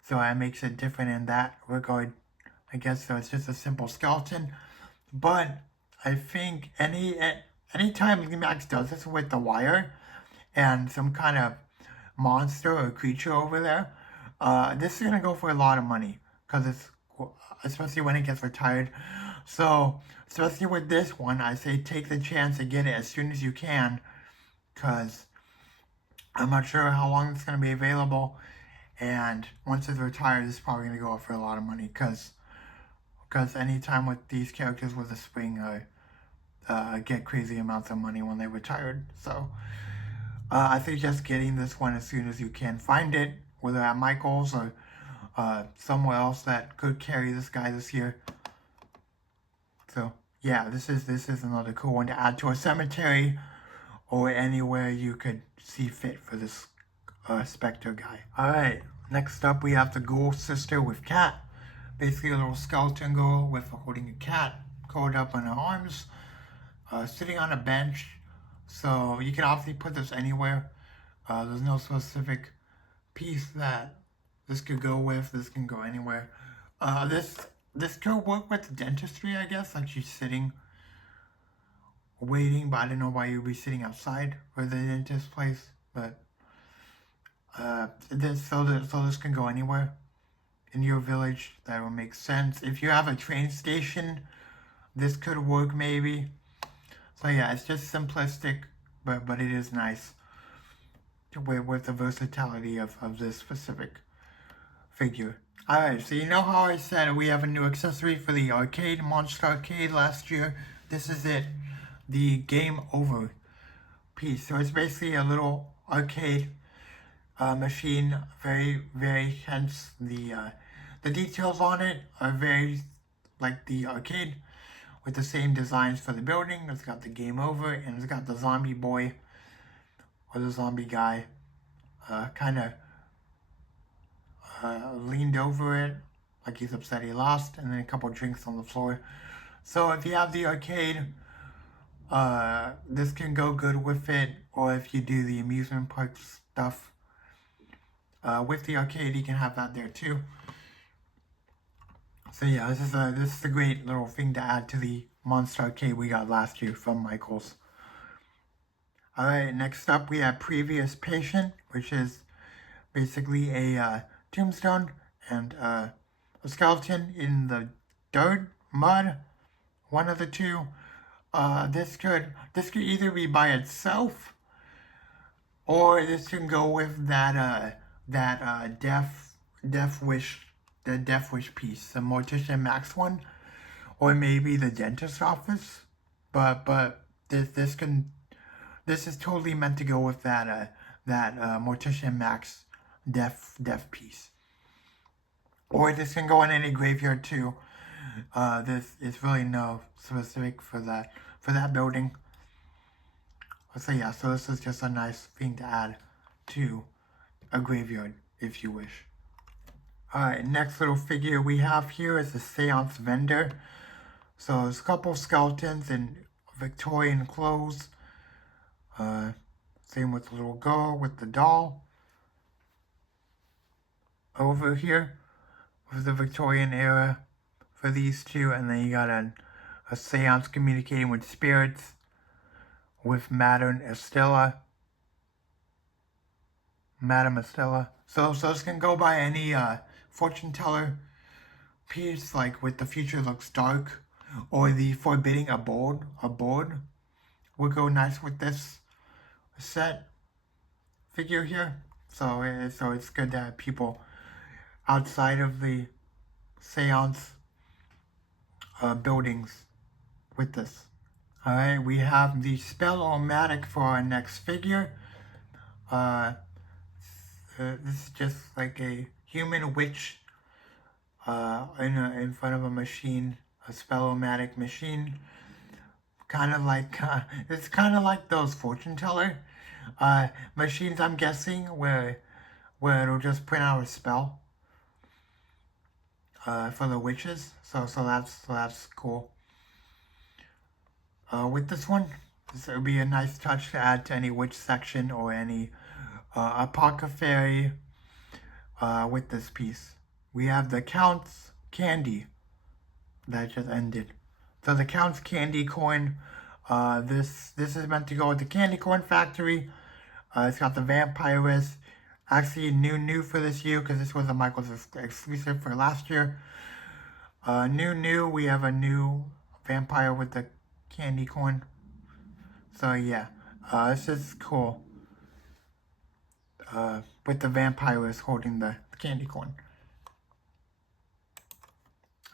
so it makes it different in that regard, I guess. So it's just a simple skeleton, but I think anytime Lemax does this with the wire and some kind of monster or creature over there, this is gonna go for a lot of money, because it's, especially when it gets retired. So especially with this one, I say take the chance to get it as soon as you can, because I'm not sure how long it's going to be available, and once it's retired, it's probably going to go up for a lot of money, because anytime with these characters with a spring, get crazy amounts of money when they're retired. So I suggest getting this one as soon as you can. Find it, whether at Michael's or somewhere else that could carry this guy this year. So yeah, this is another cool one to add to a cemetery, or anywhere you could see fit for this Spectre guy. Alright, next up we have the Ghoul Sister with cat. Basically a little skeleton girl with holding a cat curled up on her arms, sitting on a bench. So you can obviously put this anywhere. There's no specific piece that this could go with. This can go anywhere. This could work with Dentistry, I guess. Like she's sitting, waiting, but I don't know why you'd be sitting outside for the dentist place. But this can go anywhere in your village. That would make sense. If you have a train station, this could work maybe. So yeah, it's just simplistic, but it is nice with the versatility of this specific figure. Alright, so you know how I said we have a new accessory for the arcade, Monstarcade last year? This is it, the Game Over piece. So it's basically a little arcade machine, very hence the details on it are very like the arcade, with the same designs for the building. It's got the Game Over, and it's got the zombie boy, or the zombie guy, kind of leaned over it, like he's upset he lost, and then a couple drinks on the floor. So if you have the arcade, this can go good with it, or if you do the amusement park stuff with the arcade, you can have that there too. So yeah, this is a great little thing to add to the Monstarcade we got last year from Michael's. Alright, next up we have Previous Patient, which is basically a tombstone and a skeleton in the dirt, mud, one of the two. This could either be by itself, or this can go with that Death Wish piece, the Mortician Max one, or maybe the dentist office. But this is totally meant to go with that Mortician Max death piece. Or this can go in any graveyard too. This is really no specific for that building. So yeah, so this is just a nice thing to add to a graveyard if you wish. Alright, next little figure we have here is the Seance Vendor. So there's a couple of skeletons in Victorian clothes. Same with the little girl with the doll over here with the Victorian era for these two. And then you got a seance communicating with spirits with Madame Estella. So this can go by any fortune teller piece, like with The Future Looks Dark, or the Forbidding Abode. Would go nice with this set figure here. So it's good to have people outside of the seance buildings with this. Alright, we have the Spell-O-Matic for our next figure. This is just like a human witch in front of a machine, a Spell-O-Matic machine. Kind of like, it's kind of like those fortune teller machines, I'm guessing, where it'll just print out a spell for the witches. So that's cool. With this one, this would be a nice touch to add to any witch section or any apothecary with this piece. We have the Count's Candy that just ended. So the Count's Candy coin, this is meant to go with the Candy Corn Factory. It's got the Vampiress. Actually new for this year because this was a Michael's exclusive for last year. New, we have a new vampire with the candy corn. So yeah, this is cool. With the Vampiress holding the candy corn.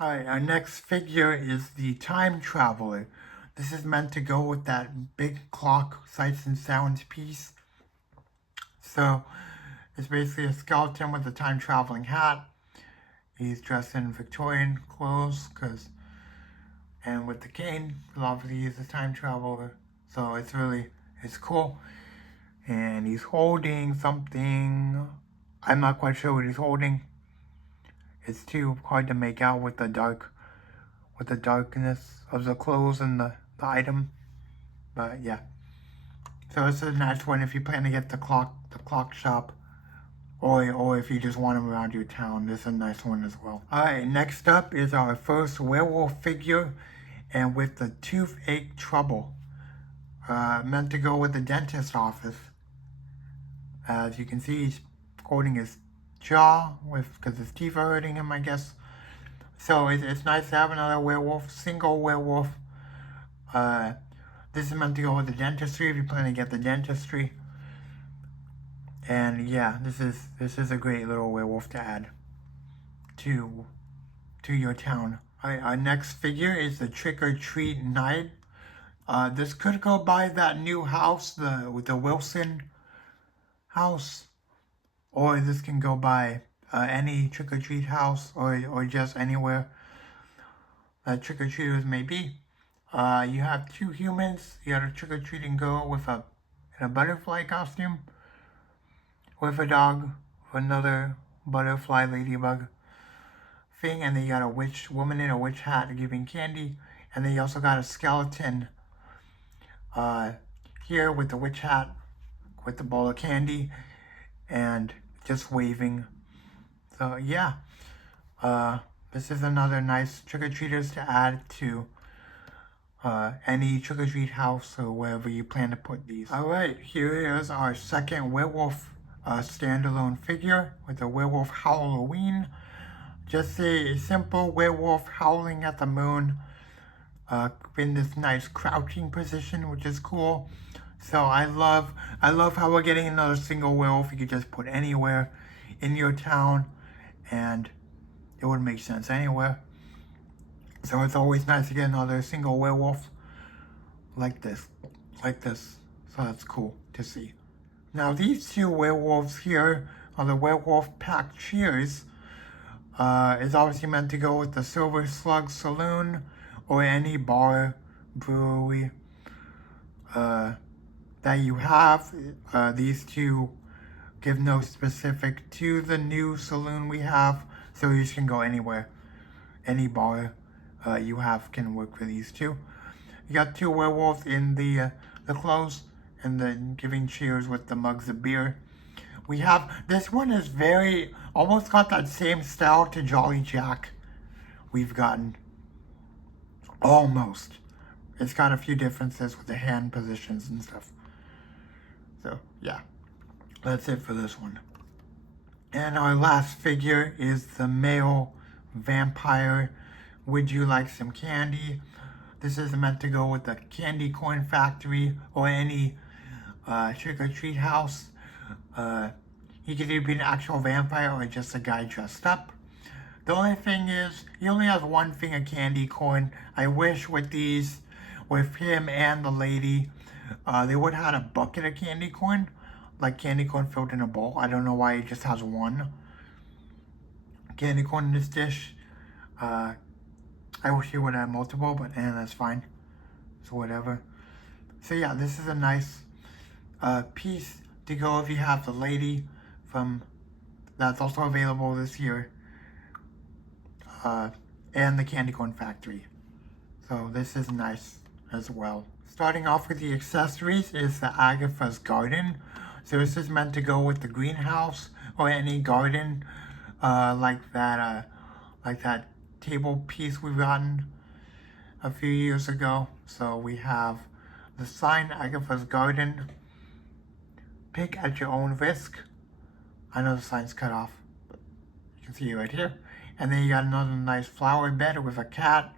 Alright, our next figure is the Time Traveler. This is meant to go with that big clock, sights and sounds piece. So, it's basically a skeleton with a time traveling hat. He's dressed in Victorian clothes, and with the cane, obviously he's a time traveler. So it's cool. And he's holding something. I'm not quite sure what he's holding. It's too hard to make out with the darkness of the clothes and the item. But yeah. So this is a nice one if you plan to get the clock shop. Or if you just want them around your town, this is a nice one as well. Alright, next up is our first werewolf figure, and with the toothache trouble. Meant to go with the dentist office. As you can see, he's holding his jaw because his teeth are hurting him, I guess. So it's nice to have another werewolf, single werewolf. This is meant to go with the dentistry if you plan to get the dentistry. And yeah, this is a great little werewolf to add to your town. Alright, our next figure is the Trick or Treat Night. This could go by that new house, with the Wilson house, or this can go by any trick or treat house, or just anywhere that trick or treaters may be. You have two humans. You got a trick or treating girl in a butterfly costume, with a dog, with another butterfly ladybug thing, and then you got a woman in a witch hat giving candy, and then you also got a skeleton here with the witch hat, with the bowl of candy, and just waving. So yeah, this is another nice trick-or-treaters to add to any trick-or-treat house or wherever you plan to put these. Alright, here is our second werewolf standalone figure with a werewolf Halloween. Just a simple werewolf howling at the moon in this nice crouching position, which is cool. So I love how we're getting another single werewolf you could just put anywhere in your town, and it would make sense anywhere. So it's always nice to get another single werewolf like this. So that's cool to see. Now these two werewolves here are the Werewolf Pack Cheers. Is obviously meant to go with the Silver Slug Saloon or any bar, brewery that you have. These two give no specific to the new saloon we have, so you just can go anywhere. Any bar you have can work for these two. You got two werewolves in the clothes, and then giving cheers with the mugs of beer. We have, this one is almost got that same style to Jolly Jack we've gotten. Almost. it's got a few differences with the hand positions and stuff. So, yeah. That's it for this one. And our last figure is the male vampire. Would you like some candy? This is meant to go with the candy corn factory or any trick-or-treat house. He could either be an actual vampire or just a guy dressed up. The only thing is, he only has one thing of candy corn. I wish with these, with him and the lady, they would have had a bucket of candy corn, like candy corn filled in a bowl. I don't know why he just has one candy corn in this dish. I wish he would have multiple, but that's fine. So whatever. So yeah, this is a nice piece to go if you have the lady from that's also available this year. And the Candy Corn Factory. So this is nice as well. Starting off with the accessories is the Agatha's Garden. So this is meant to go with the greenhouse or any garden like that table piece we've gotten a few years ago. So we have the sign Agatha's Garden. Pick at your own risk. I know the sign's cut off, but you can see it right here. And then you got another nice flower bed with a cat,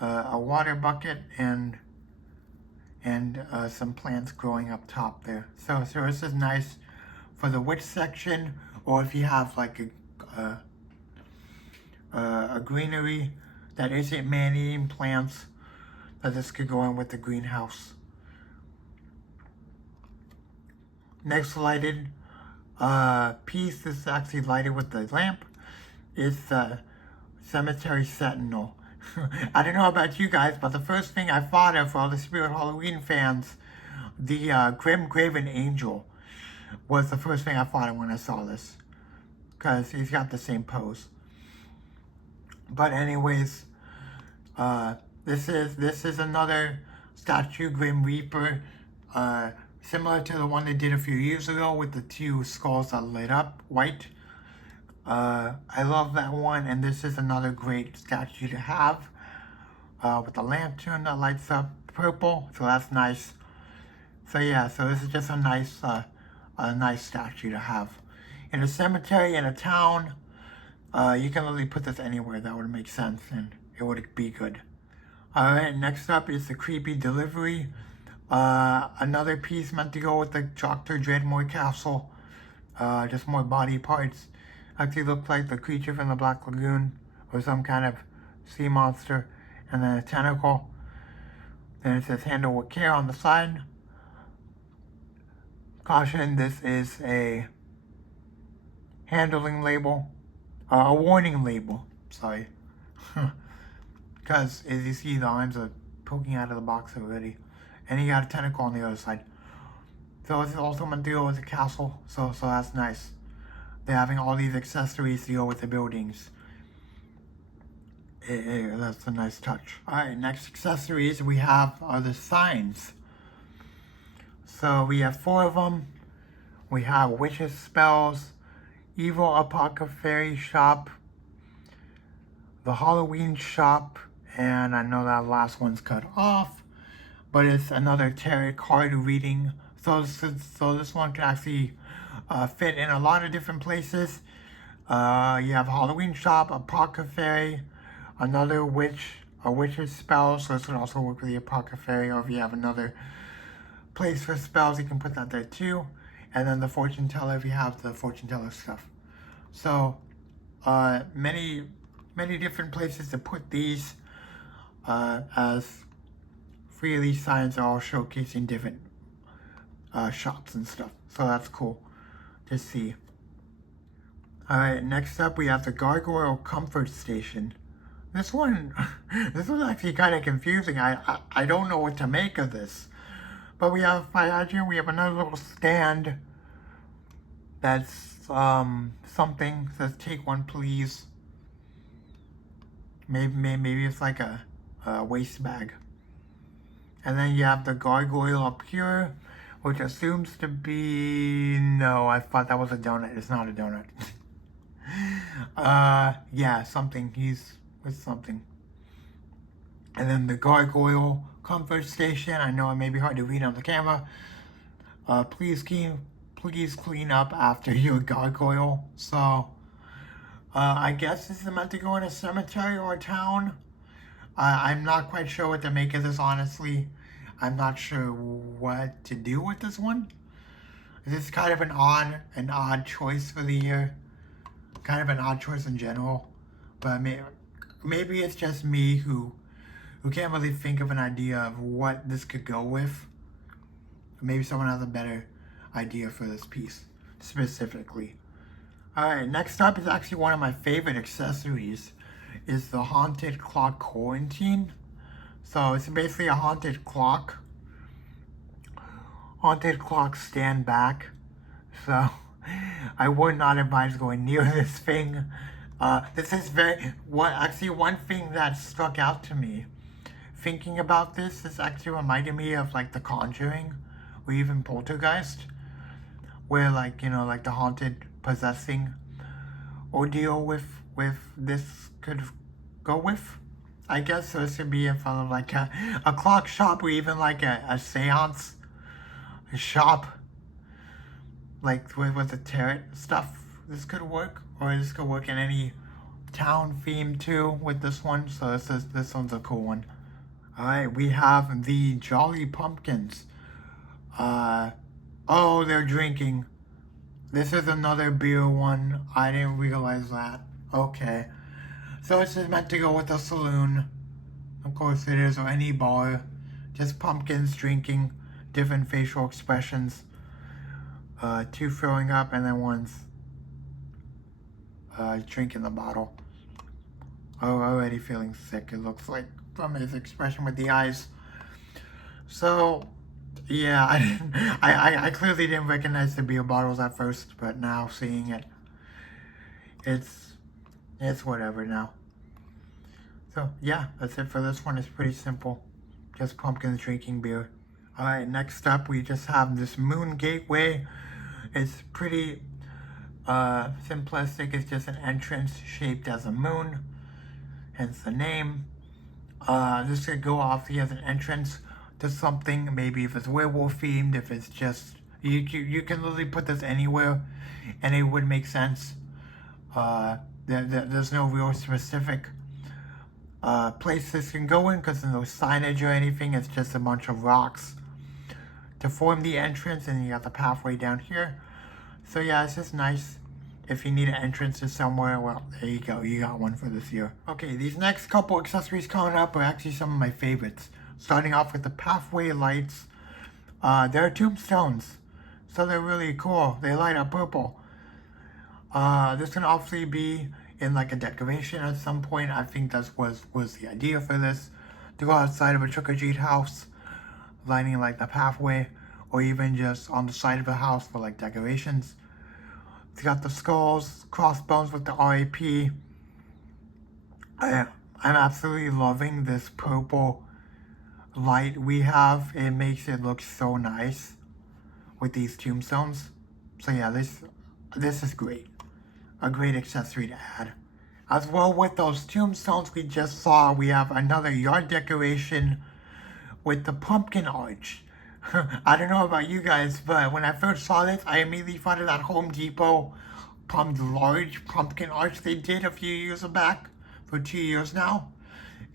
a water bucket, and some plants growing up top there. So this is nice for the witch section, or if you have like a greenery that isn't man-eating plants, that this could go in with the greenhouse. Next lighted piece, this is actually lighted with the lamp. It's the Cemetery Sentinel. I don't know about you guys, but the first thing I thought of for all the Spirit Halloween fans, the Grim Graven Angel was the first thing I thought of when I saw this, because he's got the same pose. But anyways, this is another statue, Grim Reaper, similar to the one they did a few years ago with the two skulls that lit up white. I love that one, and this is another great statue to have with the lantern that lights up purple, so that's nice. So yeah, so this is just a nice statue to have in a cemetery in a town. You can literally put this anywhere that would make sense, and it would be good. All right, next up is the Creepy Delivery. Another piece meant to go with the Dr. Dreadmoor Castle. Just more body parts. Actually looks like the creature from the Black Lagoon or some kind of sea monster, and then a tentacle. Then it says handle with care on the side. Caution, this is a handling label, a warning label, sorry. Because as you see, the arms are poking out of the box already. And you got a tentacle on the other side. So it's also meant to go with the castle, so that's nice. They're having all these accessories to go with the buildings. That's a nice touch. Alright, next accessories we have are the signs. So we have 4 of them. We have Witches Spells, Evil Apothecary Shop, the Halloween Shop, and I know that last one's cut off, but it's another tarot card reading. So this one can actually fit in a lot of different places. You have Halloween Shop, Apothecary, another witch's spell, so this would also work with the Apothecary, or if you have another place for spells, you can put that there too. And then the Fortune Teller if you have the Fortune Teller stuff. So, many different places to put these, as 3 of these signs are all showcasing different shops and stuff. So that's cool to see. Alright, next up we have the Gargoyle Comfort Station. This one is actually kind of confusing. I don't know what to make of this. But we have Fiadria, we have another little stand that's something, says take one please. Maybe it's like a waste bag. And then you have the Gargoyle up here, which assumes to be, no, I thought that was a donut. It's not a donut. Yeah, something. He's with something. And then the gargoyle comfort station. I know it may be hard to read on the camera. Please clean up after your gargoyle. So, I guess this is meant to go in a cemetery or a town. I'm not quite sure what to make of this, honestly. I'm not sure what to do with this one. This is kind of an odd choice for the year. Kind of an odd choice in general. But maybe it's just me who can't really think of an idea of what this could go with. Maybe someone has a better idea for this piece, specifically. Alright, next up is actually one of my favorite accessories. Is the Haunted Clock Quarantine. So it's basically a haunted clock. Haunted clock stand back. So I would not advise going near this thing. This is one thing that struck out to me thinking about this actually reminded me of like The Conjuring or even Poltergeist, where like, you know, like the haunted possessing ordeal with this could go with. I guess so. This could be in front of like a clock shop or even like a seance shop, like with the tarot stuff. This could work, or this could work in any town theme too with this one. So this one's a cool one. Alright, we have the Jolly Pumpkins. Oh, they're drinking. This is another beer one. I didn't realize that. Okay. So it's just meant to go with a saloon. Of course it is, or any bar. Just pumpkins drinking, different facial expressions. Two throwing up and then one's drinking the bottle. Oh, already feeling sick, it looks like, from his expression with the eyes. So, yeah, I clearly didn't recognize the beer bottles at first, but now seeing it, it's whatever now. So, yeah, that's it for this one. It's pretty simple. Just pumpkins drinking beer. Alright, next up we just have this Moon Gateway. It's pretty simplistic. It's just an entrance shaped as a moon, hence the name. This could go off as an entrance to something, maybe if it's werewolf themed, if it's just, you can literally put this anywhere and it would make sense. There's no real specific place this can go in because there's no signage or anything. It's just a bunch of rocks to form the entrance, and you got the pathway down here. So yeah, it's just nice. If you need an entrance to somewhere, well, there you go. You got one for this year. Okay, these next couple accessories coming up are actually some of my favorites. Starting off with the pathway lights. They're tombstones, so they're really cool. They light up purple. This can obviously be in like a decoration at some point. I think that was the idea for this. To go outside of a trick-or-treat house, lighting like the pathway, or even just on the side of a house for like decorations. It's got the skulls, crossbones with the RAP. I'm absolutely loving this purple light we have. It makes it look so nice with these tombstones. So yeah, this is great. A great accessory to add. As well, with those tombstones we just saw, we have another yard decoration with the pumpkin arch. I don't know about you guys, but when I first saw this, I immediately thought of that Home Depot large pumpkin arch they did a few years back, for 2 years now.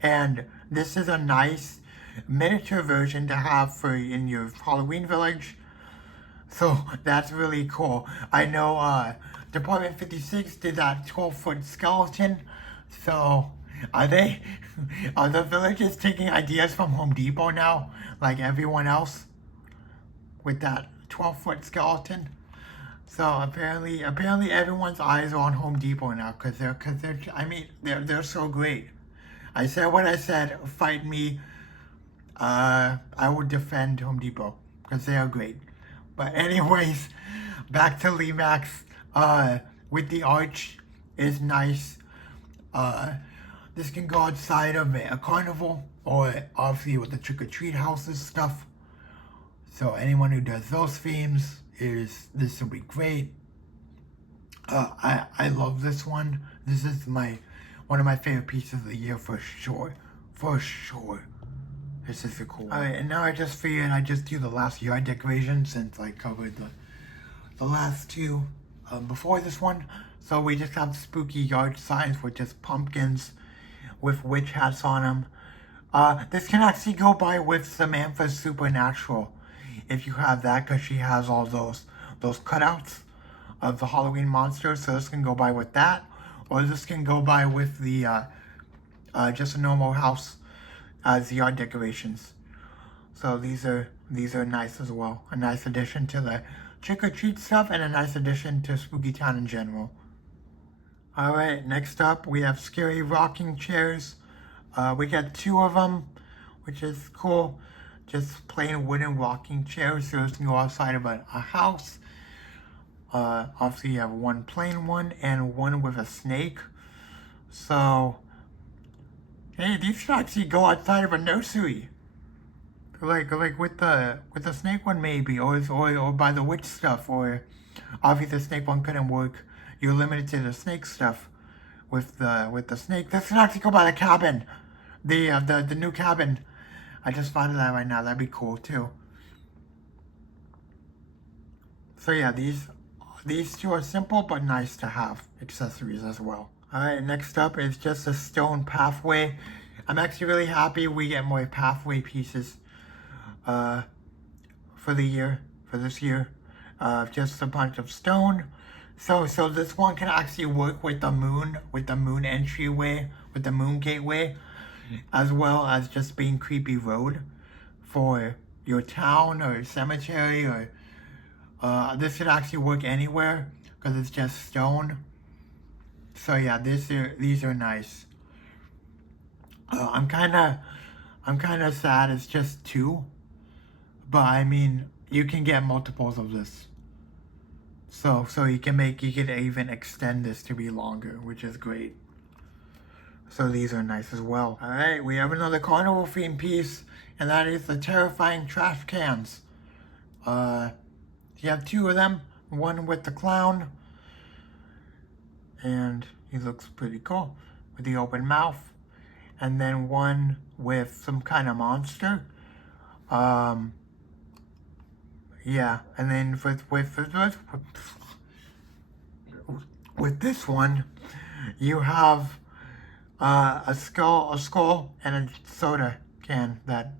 And this is a nice miniature version to have for in your Halloween village. So that's really cool. I know Department 56 did that 12-foot skeleton. So are the villagers taking ideas from Home Depot now, like everyone else, with that 12-foot skeleton? So apparently everyone's eyes are on Home Depot now, because they're so great. I said what I said. Fight me. I would defend Home Depot because they are great. But anyways, back to Lemax. With the arch is nice. This can go outside of a carnival, or obviously with the trick-or-treat houses stuff. So anyone who does those themes, this will be great. I love this one. This is one of my favorite pieces of the year for sure. for sure. This is a cool one. Alright, and now I just figured I'd just do the last yard decoration since I covered the last two before this one. So we just have spooky yard signs with just pumpkins with witch hats on them. This can actually go by with Samantha's Supernatural if you have that, because she has all those cutouts of the Halloween monsters. So this can go by with that, or this can go by with the just a normal house as yard decorations. So these are nice as well. A nice addition to the trick-or-treat stuff and a nice addition to Spooky Town in general. Alright, next up we have scary rocking chairs. We got 2 of them, which is cool. Just plain wooden rocking chairs, so it can go outside of a house. Obviously you have one plain one and one with a snake. So, hey, these should actually go outside of a nursery. Like with the snake one maybe, or by the witch stuff, or obviously the snake one couldn't work. You're limited to the snake stuff with the snake. This can actually go by the cabin, the new cabin. I just found that right now. That'd be cool too. So yeah, these 2 are simple but nice to have accessories as well. Alright, next up is just a stone pathway. I'm actually really happy we get more pathway pieces for this year. Just a bunch of stone. So this one can actually work with the moon entryway, with the moon gateway, as well as just being creepy road for your town or cemetery, or this could actually work anywhere because it's just stone. So yeah, these are nice. I'm kind of sad it's just 2, but I mean you can get multiples of this. So you could even extend this to be longer, which is great. So these are nice as well. Alright, we have another carnival theme piece, and that is the terrifying trash cans. You have 2 of them, one with the clown, and he looks pretty cool with the open mouth, and then one with some kind of monster. Yeah, and then with this one, you have a skull, and a soda can that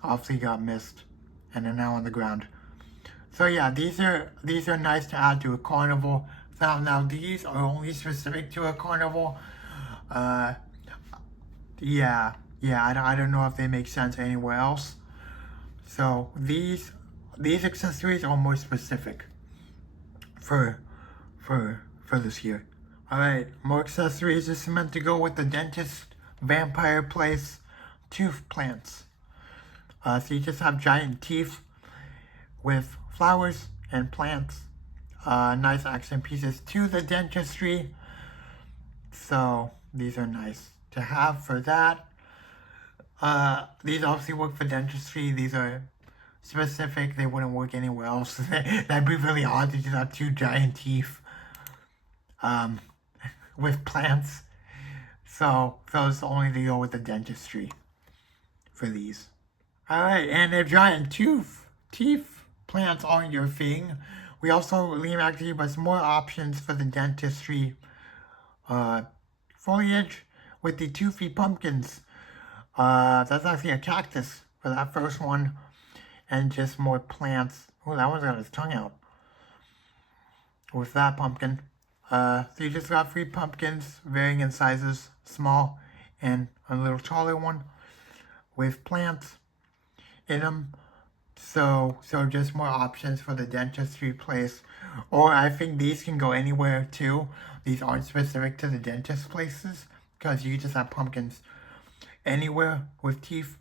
obviously got missed and are now on the ground. So yeah, these are nice to add to a carnival. Now these are only specific to a carnival. Yeah, I don't know if they make sense anywhere else. So these accessories are more specific for this year. Alright, more accessories. This is meant to go with the dentist, vampire place, tooth plants. So you just have giant teeth with flowers and plants. Nice accent pieces to the dentistry. So these are nice to have for that. These obviously work for dentistry. These are specific. They wouldn't work anywhere else. That'd be really odd to just have 2 giant teeth with plants. So those only to go with the dentistry for these. Alright, and if giant teeth plants aren't your thing, we also Lemax gave us more options for the dentistry foliage with the toothy pumpkins. That's actually a cactus for that first one, and just more plants. Oh, that one's got his tongue out with that pumpkin. So you just got 3 pumpkins, varying in sizes, small and a little taller one, with plants in them. So just more options for the dentistry place. Or I think these can go anywhere too. These aren't specific to the dentist places, because you just have pumpkins anywhere with teeth.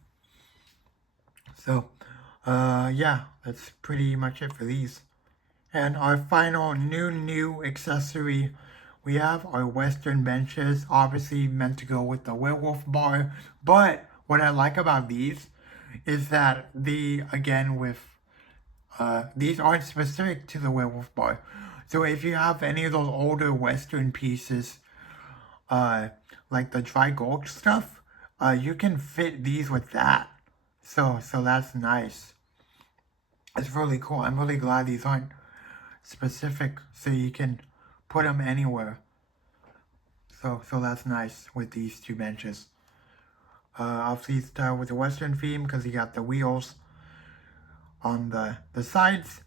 So yeah, that's pretty much it for these. And our final new accessory, we have our western benches, obviously meant to go with the werewolf bar. But what I like about these is that these aren't specific to the werewolf bar. So if you have any of those older western pieces, like the dry gulch stuff, you can fit these with that. So that's nice. It's really cool. I'm really glad these aren't specific, so you can put them anywhere. So that's nice with these two benches. Obviously start with the Western theme because you got the wheels on the sides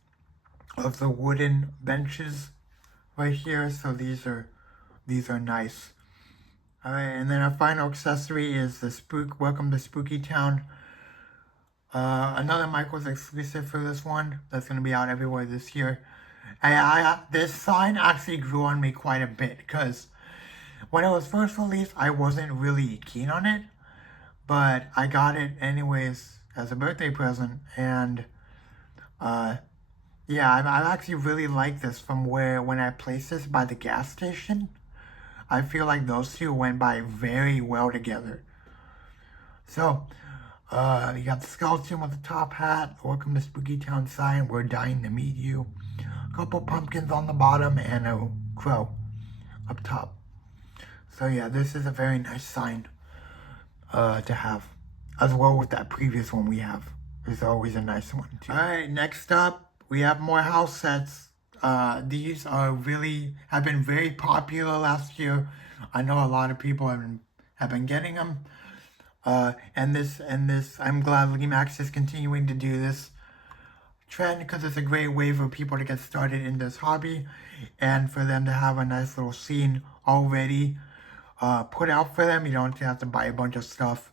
of the wooden benches right here. So these are nice. Alright, and then our final accessory is the Welcome to Spooky Town. Another Michael's exclusive for this one. That's going to be out everywhere this year. This sign actually grew on me quite a bit because when it was first released, I wasn't really keen on it. But I got it anyways as a birthday present. And yeah, I actually really like this from when I placed this by the gas station. I feel like those two went by very well together. So, you got the skeleton with the top hat, Welcome to Spooky Town sign, we're dying to meet you. A couple pumpkins on the bottom and a crow up top. So yeah, this is a very nice sign to have. As well with that previous one we have. It's always a nice one too. Alright, next up, we have more house sets. These have been very popular last year. I know a lot of people have been getting them. And this, I'm glad Lemax is continuing to do this trend because it's a great way for people to get started in this hobby and for them to have a nice little scene already put out for them. You don't have to buy a bunch of stuff.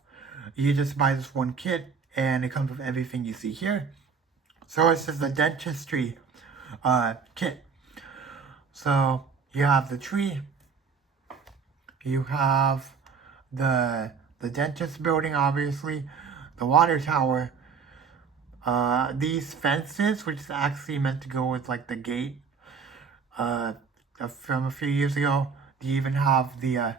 You just buy this one kit and it comes with everything you see here. So this is the Dentistry kit. So you have the tree, you have the dentist building, obviously, the water tower, these fences, which is actually meant to go with like the gate from a few years ago. You even have the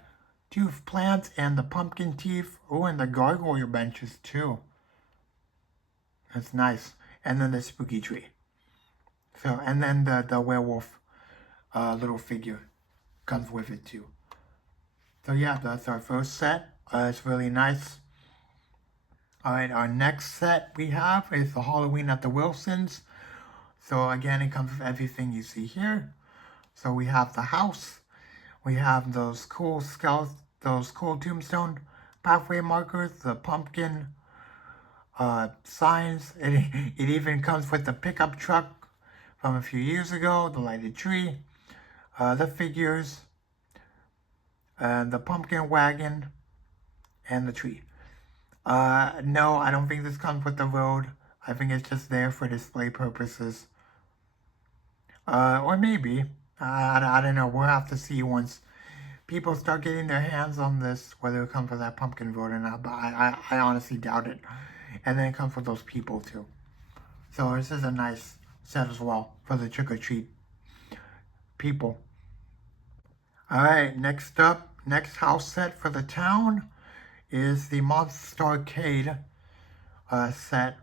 tooth plants and the pumpkin teeth. Oh, and the gargoyle benches too. That's nice. And then the spooky tree. So, and then the werewolf little figure comes with it too. So yeah, that's our first set. It's really nice. Alright, our next set we have is the Halloween at the Wilsons. So again, it comes with everything you see here. So we have the house. We have those cool tombstone pathway markers, the pumpkin signs. It even comes with the pickup truck from a few years ago, the lighted tree, the figures, the pumpkin wagon, and the tree. No, I don't think this comes with the road. I think it's just there for display purposes. Or maybe. I don't know. We'll have to see once people start getting their hands on this, whether it comes with that pumpkin road or not. But I honestly doubt it. And then it comes with those people too. So this is a nice set as well for the trick-or-treat people. Alright, next up, next house set for the town is the Monstarcade set.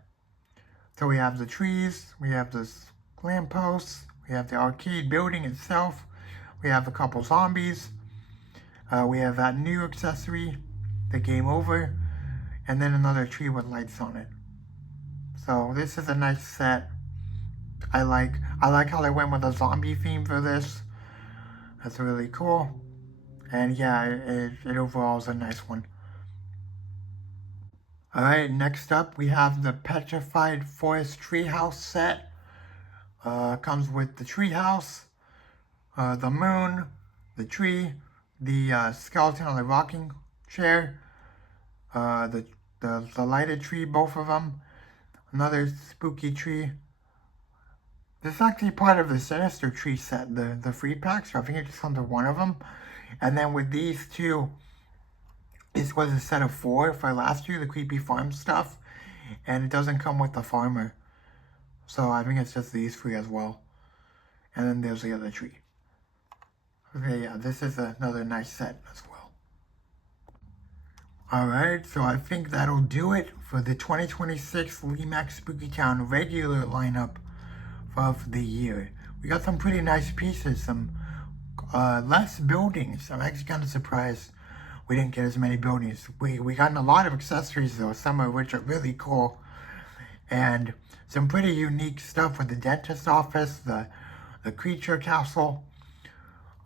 So we have the trees, we have this lampposts, we have the arcade building itself, we have a couple zombies, we have that new accessory, the game over, and then another tree with lights on it. So this is a nice set. I like how they went with a zombie theme for this. That's really cool. And yeah, it overall is a nice one. Alright, next up we have the Pertrified Forest Treehouse set. Comes with the treehouse, the moon, the tree, the skeleton on the rocking chair, the lighted tree, both of them, another spooky tree. This is actually part of the Sinister Tree set, the free pack, so I think it just comes with one of them. And then with these two, this was a set of 4 for last year, the creepy farm stuff, and it doesn't come with the farmer. So I think it's just these 3 as well. And then there's the other tree. Okay, yeah, this is another nice set as well. Alright, so I think that'll do it for the 2026 Lemax Spooky Town regular lineup of the year. We got some pretty nice pieces, some less buildings. I'm actually kind of surprised we didn't get as many buildings. We got a lot of accessories though, some of which are really cool. And some pretty unique stuff with the dentist office, the creature castle,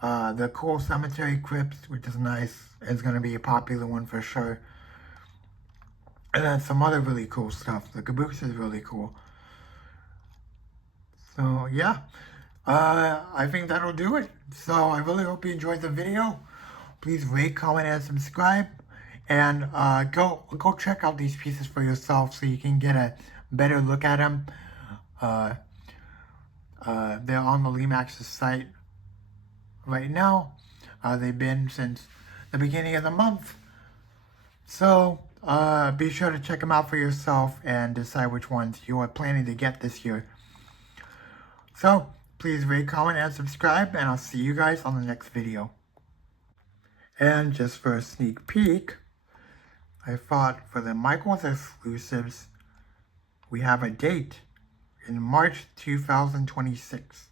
the cool cemetery crypt, which is nice. It's going to be a popular one for sure. And then some other really cool stuff. The caboose is really cool. So yeah, I think that'll do it. So I really hope you enjoyed the video. Please rate, comment, and subscribe. And go check out these pieces for yourself so you can get a better look at them. They're on the Lemax's site right now. They've been since the beginning of the month. So be sure to check them out for yourself and decide which ones you are planning to get this year. So please rate, comment, and subscribe, and I'll see you guys on the next video. And just for a sneak peek, I thought for the Michaels exclusives, we have a date in March 2026.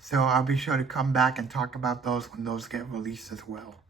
So I'll be sure to come back and talk about those when those get released as well.